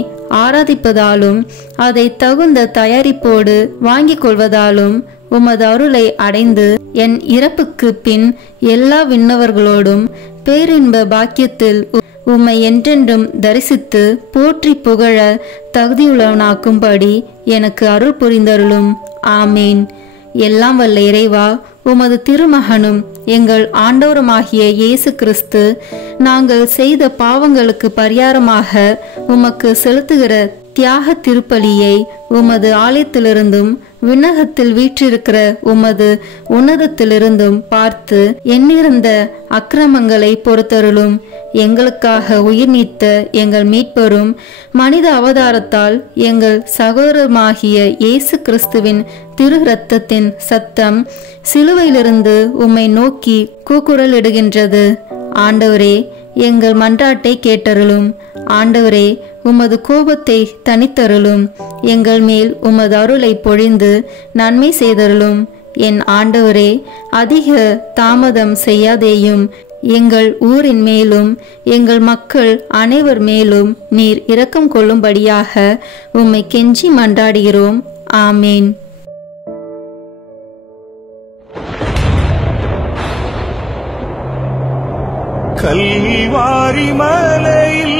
ஆராதிப்பதாலும் அதை தகுந்த தயாரிப்போடு வாங்கிக் கொள்வதாலும் உமது அருளை அடைந்து என் இறப்புக்கு பின் எல்லா விண்ணவர்களோடும் பேரின்ப பாக்கியத்தில் உம்மை என்றென்றும் தரிசித்து போற்றி புகழ தகுதியுள்ளவனாக்கும்படி எனக்கு அருள் புரிந்தருளும். ஆமேன். எல்லாம் வல்ல இறைவா, உமது திருமகனும் எங்கள் ஆண்டவருமாகிய இயேசு கிறிஸ்து நாங்கள் செய்த பாவங்களுக்கு பரிகாரமாக உமக்கு செலுத்துகிற தியாக திருப்பலியை உமது ஆலயத்திலிருந்தும் விண்ணகத்தில் வீற்றிருக்கிற உமது உன்னதத்திலிருந்தும் பார்த்து எண்ணிறந்த அக்கிரமங்களை பொறுத்தருளும். எங்களுக்காக உயிர் நீத்த எங்கள் மீட்பரும் மனித அவதாரத்தால் எங்கள் சகோதரமாகிய இயேசு கிறிஸ்துவின் திரு இரத்தத்தின் சத்தம் சிலுவையிலிருந்து உம்மை நோக்கி கூக்குரலிடுகின்றது. ஆண்டவரே, எங்கள் மன்றாட்டை கேட்டருளும். ஆண்டவரே, உமது கோபத்தை தனித்தருளும். எங்கள் மேல் உமது அருளை பொழிந்து நன்மை செய்தருளும். என் ஆண்டவரே, அதிக தாமதம் செய்யாதேயும். எங்கள் ஊரின் மேலும் எங்கள் மக்கள் அனைவர் மேலும் நீர் இரக்கம் கொள்ளும்படியாக உம்மை கெஞ்சி மன்றாடுகிறோம். ஆமேன். கல்வாரி மலையில்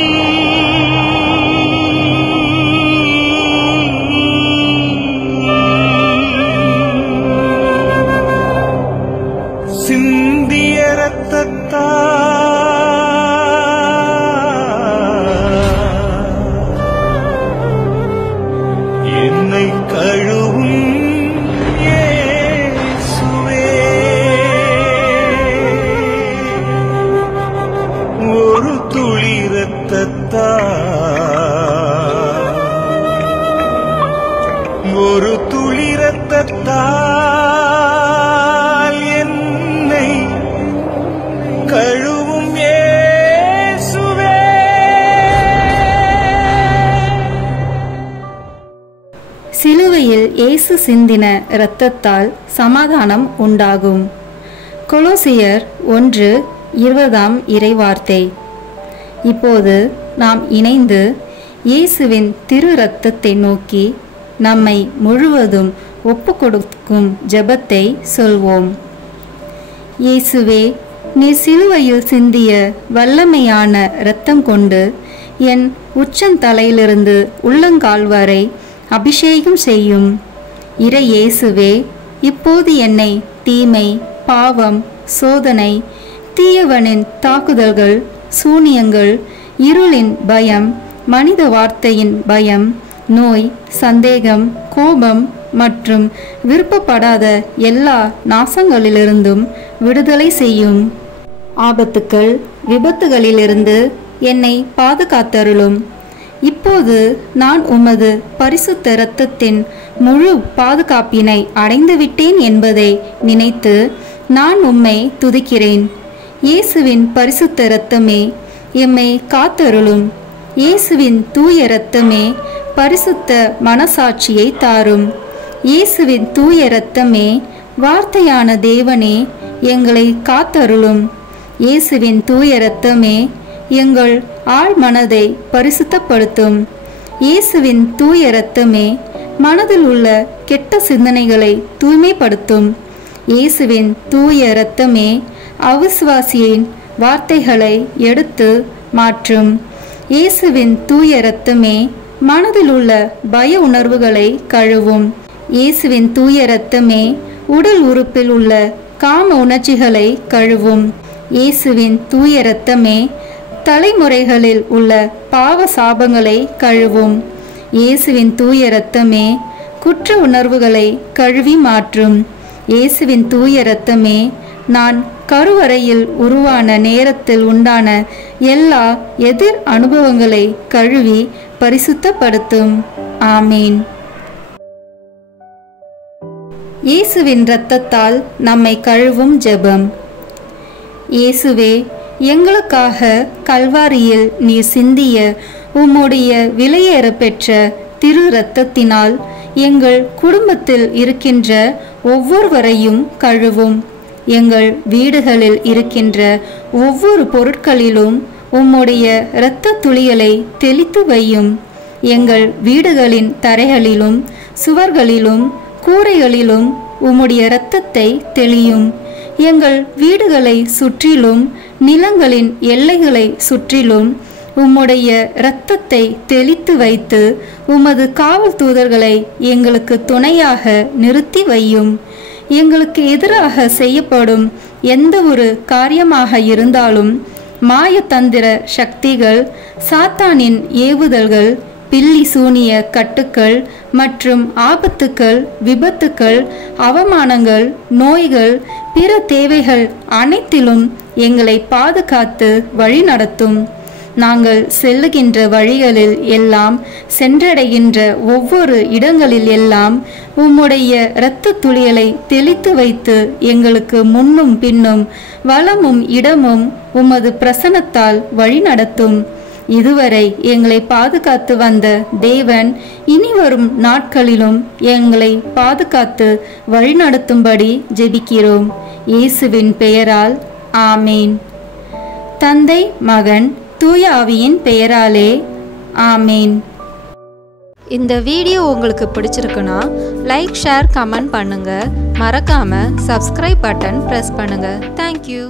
சிந்திய இரத்தத்தால் என்னை கழுவும் ஒரு துளி இரத்தத்தால் என்னை கழுவும் இயேசுவே. சிலுவையில் இயேசு சிந்தின இரத்தத்தால் சமாதானம் உண்டாகும். கொலோசியர் 1:20 இறைவார்த்தை. இப்போது நாம் இணைந்து இயேசுவின் திரு இரத்தத்தை நோக்கி நம்மை முழுவதும் ஒப்பு கொடுக்கும் ஜெபத்தை சொல்வோம். இயேசுவே, நீ சிலுவையில் சிந்திய வல்லமையான இரத்தம் கொண்டு என் உச்சந்தலையிலிருந்து உள்ளங்கால் வரை அபிஷேகம் செய்யும். இறை இயேசுவே, இப்போது என்னை தீமை பாவம், சோதனை, தீயவனின் தாக்குதல்கள், சூனியங்கள், இருளின் பயம், மனித வார்த்தையின் பயம், நோய், சந்தேகம், கோபம் மற்றும் விருப்பப்படாத எல்லா நாசங்களிலிருந்தும் விடுதலை செய்யும். ஆபத்துக்கள், விபத்துகளிலிருந்து என்னை பாதுகாத்தருளும். இப்போது நான் உமது பரிசுத்த இரத்தத்தின் முழு பாதுகாப்பினை அடைந்துவிட்டேன் என்பதை நினைத்து நான் உம்மை துதிக்கிறேன். இயேசுவின் பரிசுத்த இரத்தமே எம்மை காத்தருளும். இயேசுவின் தூய இரத்தமே பரிசுத்த மனசாட்சியை தாரும். இயேசுவின் தூய இரத்தமே வார்த்தையான தேவனே எங்களை காத்தருளும். இயேசுவின் தூய இரத்தமே எங்கள் ஆழ் மனதை பரிசுத்தப்படுத்தும். இயேசுவின் தூய இரத்தமே மனதில் உள்ள கெட்ட சிந்தனைகளை தூய்மைப்படுத்தும். இயேசுவின் தூய இரத்தமே அவிசுவாசியின் வார்த்தைகளை எடுத்து மாற்றும். இயேசுவின் தூய இரத்தமே மனதில் உள்ள பய உணர்வுகளை கழுவும். இயேசுவின் தூய இரத்தமே உடல் உறுப்பில் உள்ள காம உணர்ச்சிகளை கழுவும். இயேசுவின் தூய இரத்தமே தலைமுறைகளில் உள்ள பாவ சாபங்களை கழுவும். இயேசுவின் தூய இரத்தமே குற்ற உணர்வுகளை கழுவி மாற்றும். இயேசுவின் தூய இரத்தமே நான் கருவறையில் உருவான நேரத்தில் உண்டான எல்லா எதிர் அனுபவங்களை கழுவி பரிசுத்தப்படுத்தும். ஆமீன். இயேசுவின் இரத்தத்தால் நம்மை கழுவும் ஜெபம். இயேசுவே, எங்களுக்காக கல்வாரியில் நீர் சிந்திய உம்முடைய விலையேற பெற்ற திரு இரத்தத்தினால் எங்கள் குடும்பத்தில் இருக்கின்ற ஒவ்வொருவரையும் கழுவும். எங்கள் வீடுகளில் இருக்கின்ற ஒவ்வொரு பொருட்களிலும் உம்முடைய இரத்த துளிகளை தெளித்து வையும். எங்கள் வீடுகளின் தரைகளிலும் சுவர்களிலும் கூரைகளிலும் உம்முடைய இரத்தத்தை தெளியும். எங்கள் வீடுகளை சுற்றிலும் நிலங்களின் எல்லைகளை சுற்றிலும் உம்முடைய இரத்தத்தை தெளித்து வைத்து உமது காவல் தூதர்களை எங்களுக்கு துணையாக நிறுத்தி வையும். எங்களுக்கு எதிராக செய்யப்படும் எந்த ஒரு காரியமாக இருந்தாலும் மாயத்தந்திர சக்திகள், சாத்தானின் ஏவுதல்கள், பில்லி சூனிய கட்டுக்கள் மற்றும் ஆபத்துக்கள், விபத்துக்கள், அவமானங்கள், நோய்கள், பிற தேவைகள் அனைத்திலும் எங்களை பாதுகாத்து வழி நடத்தும். நாங்கள் செல்லுகின்ற வழிகளில் எல்லாம், சென்றடைகின்ற ஒவ்வொரு இடங்களில் எல்லாம் உம்முடைய இரத்த துளிகளை தெளித்து வைத்து எங்களுக்கு முன்னும் பின்னும் வலமும் இடமும் உமது பிரசன்னத்தால் வழி நடத்தும். இதுவரை எங்களை பாதுகாத்து வந்த தேவன் இனிவரும் நாட்களிலும் எங்களை பாதுகாத்து வழிநடத்தும்படி ஜெபிக்கிறோம். இயேசுவின் பெயரால் ஆமீன். தந்தை, மகன், தூய ஆவியின் பெயராலே ஆமீன். இந்த வீடியோ உங்களுக்கு பிடிச்சிருக்குன்னா லைக், ஷேர், கமெண்ட் பண்ணுங்க. மறக்காம சப்ஸ்கிரைப் பட்டன் பிரஸ் பண்ணுங்க. தேங்க்யூ.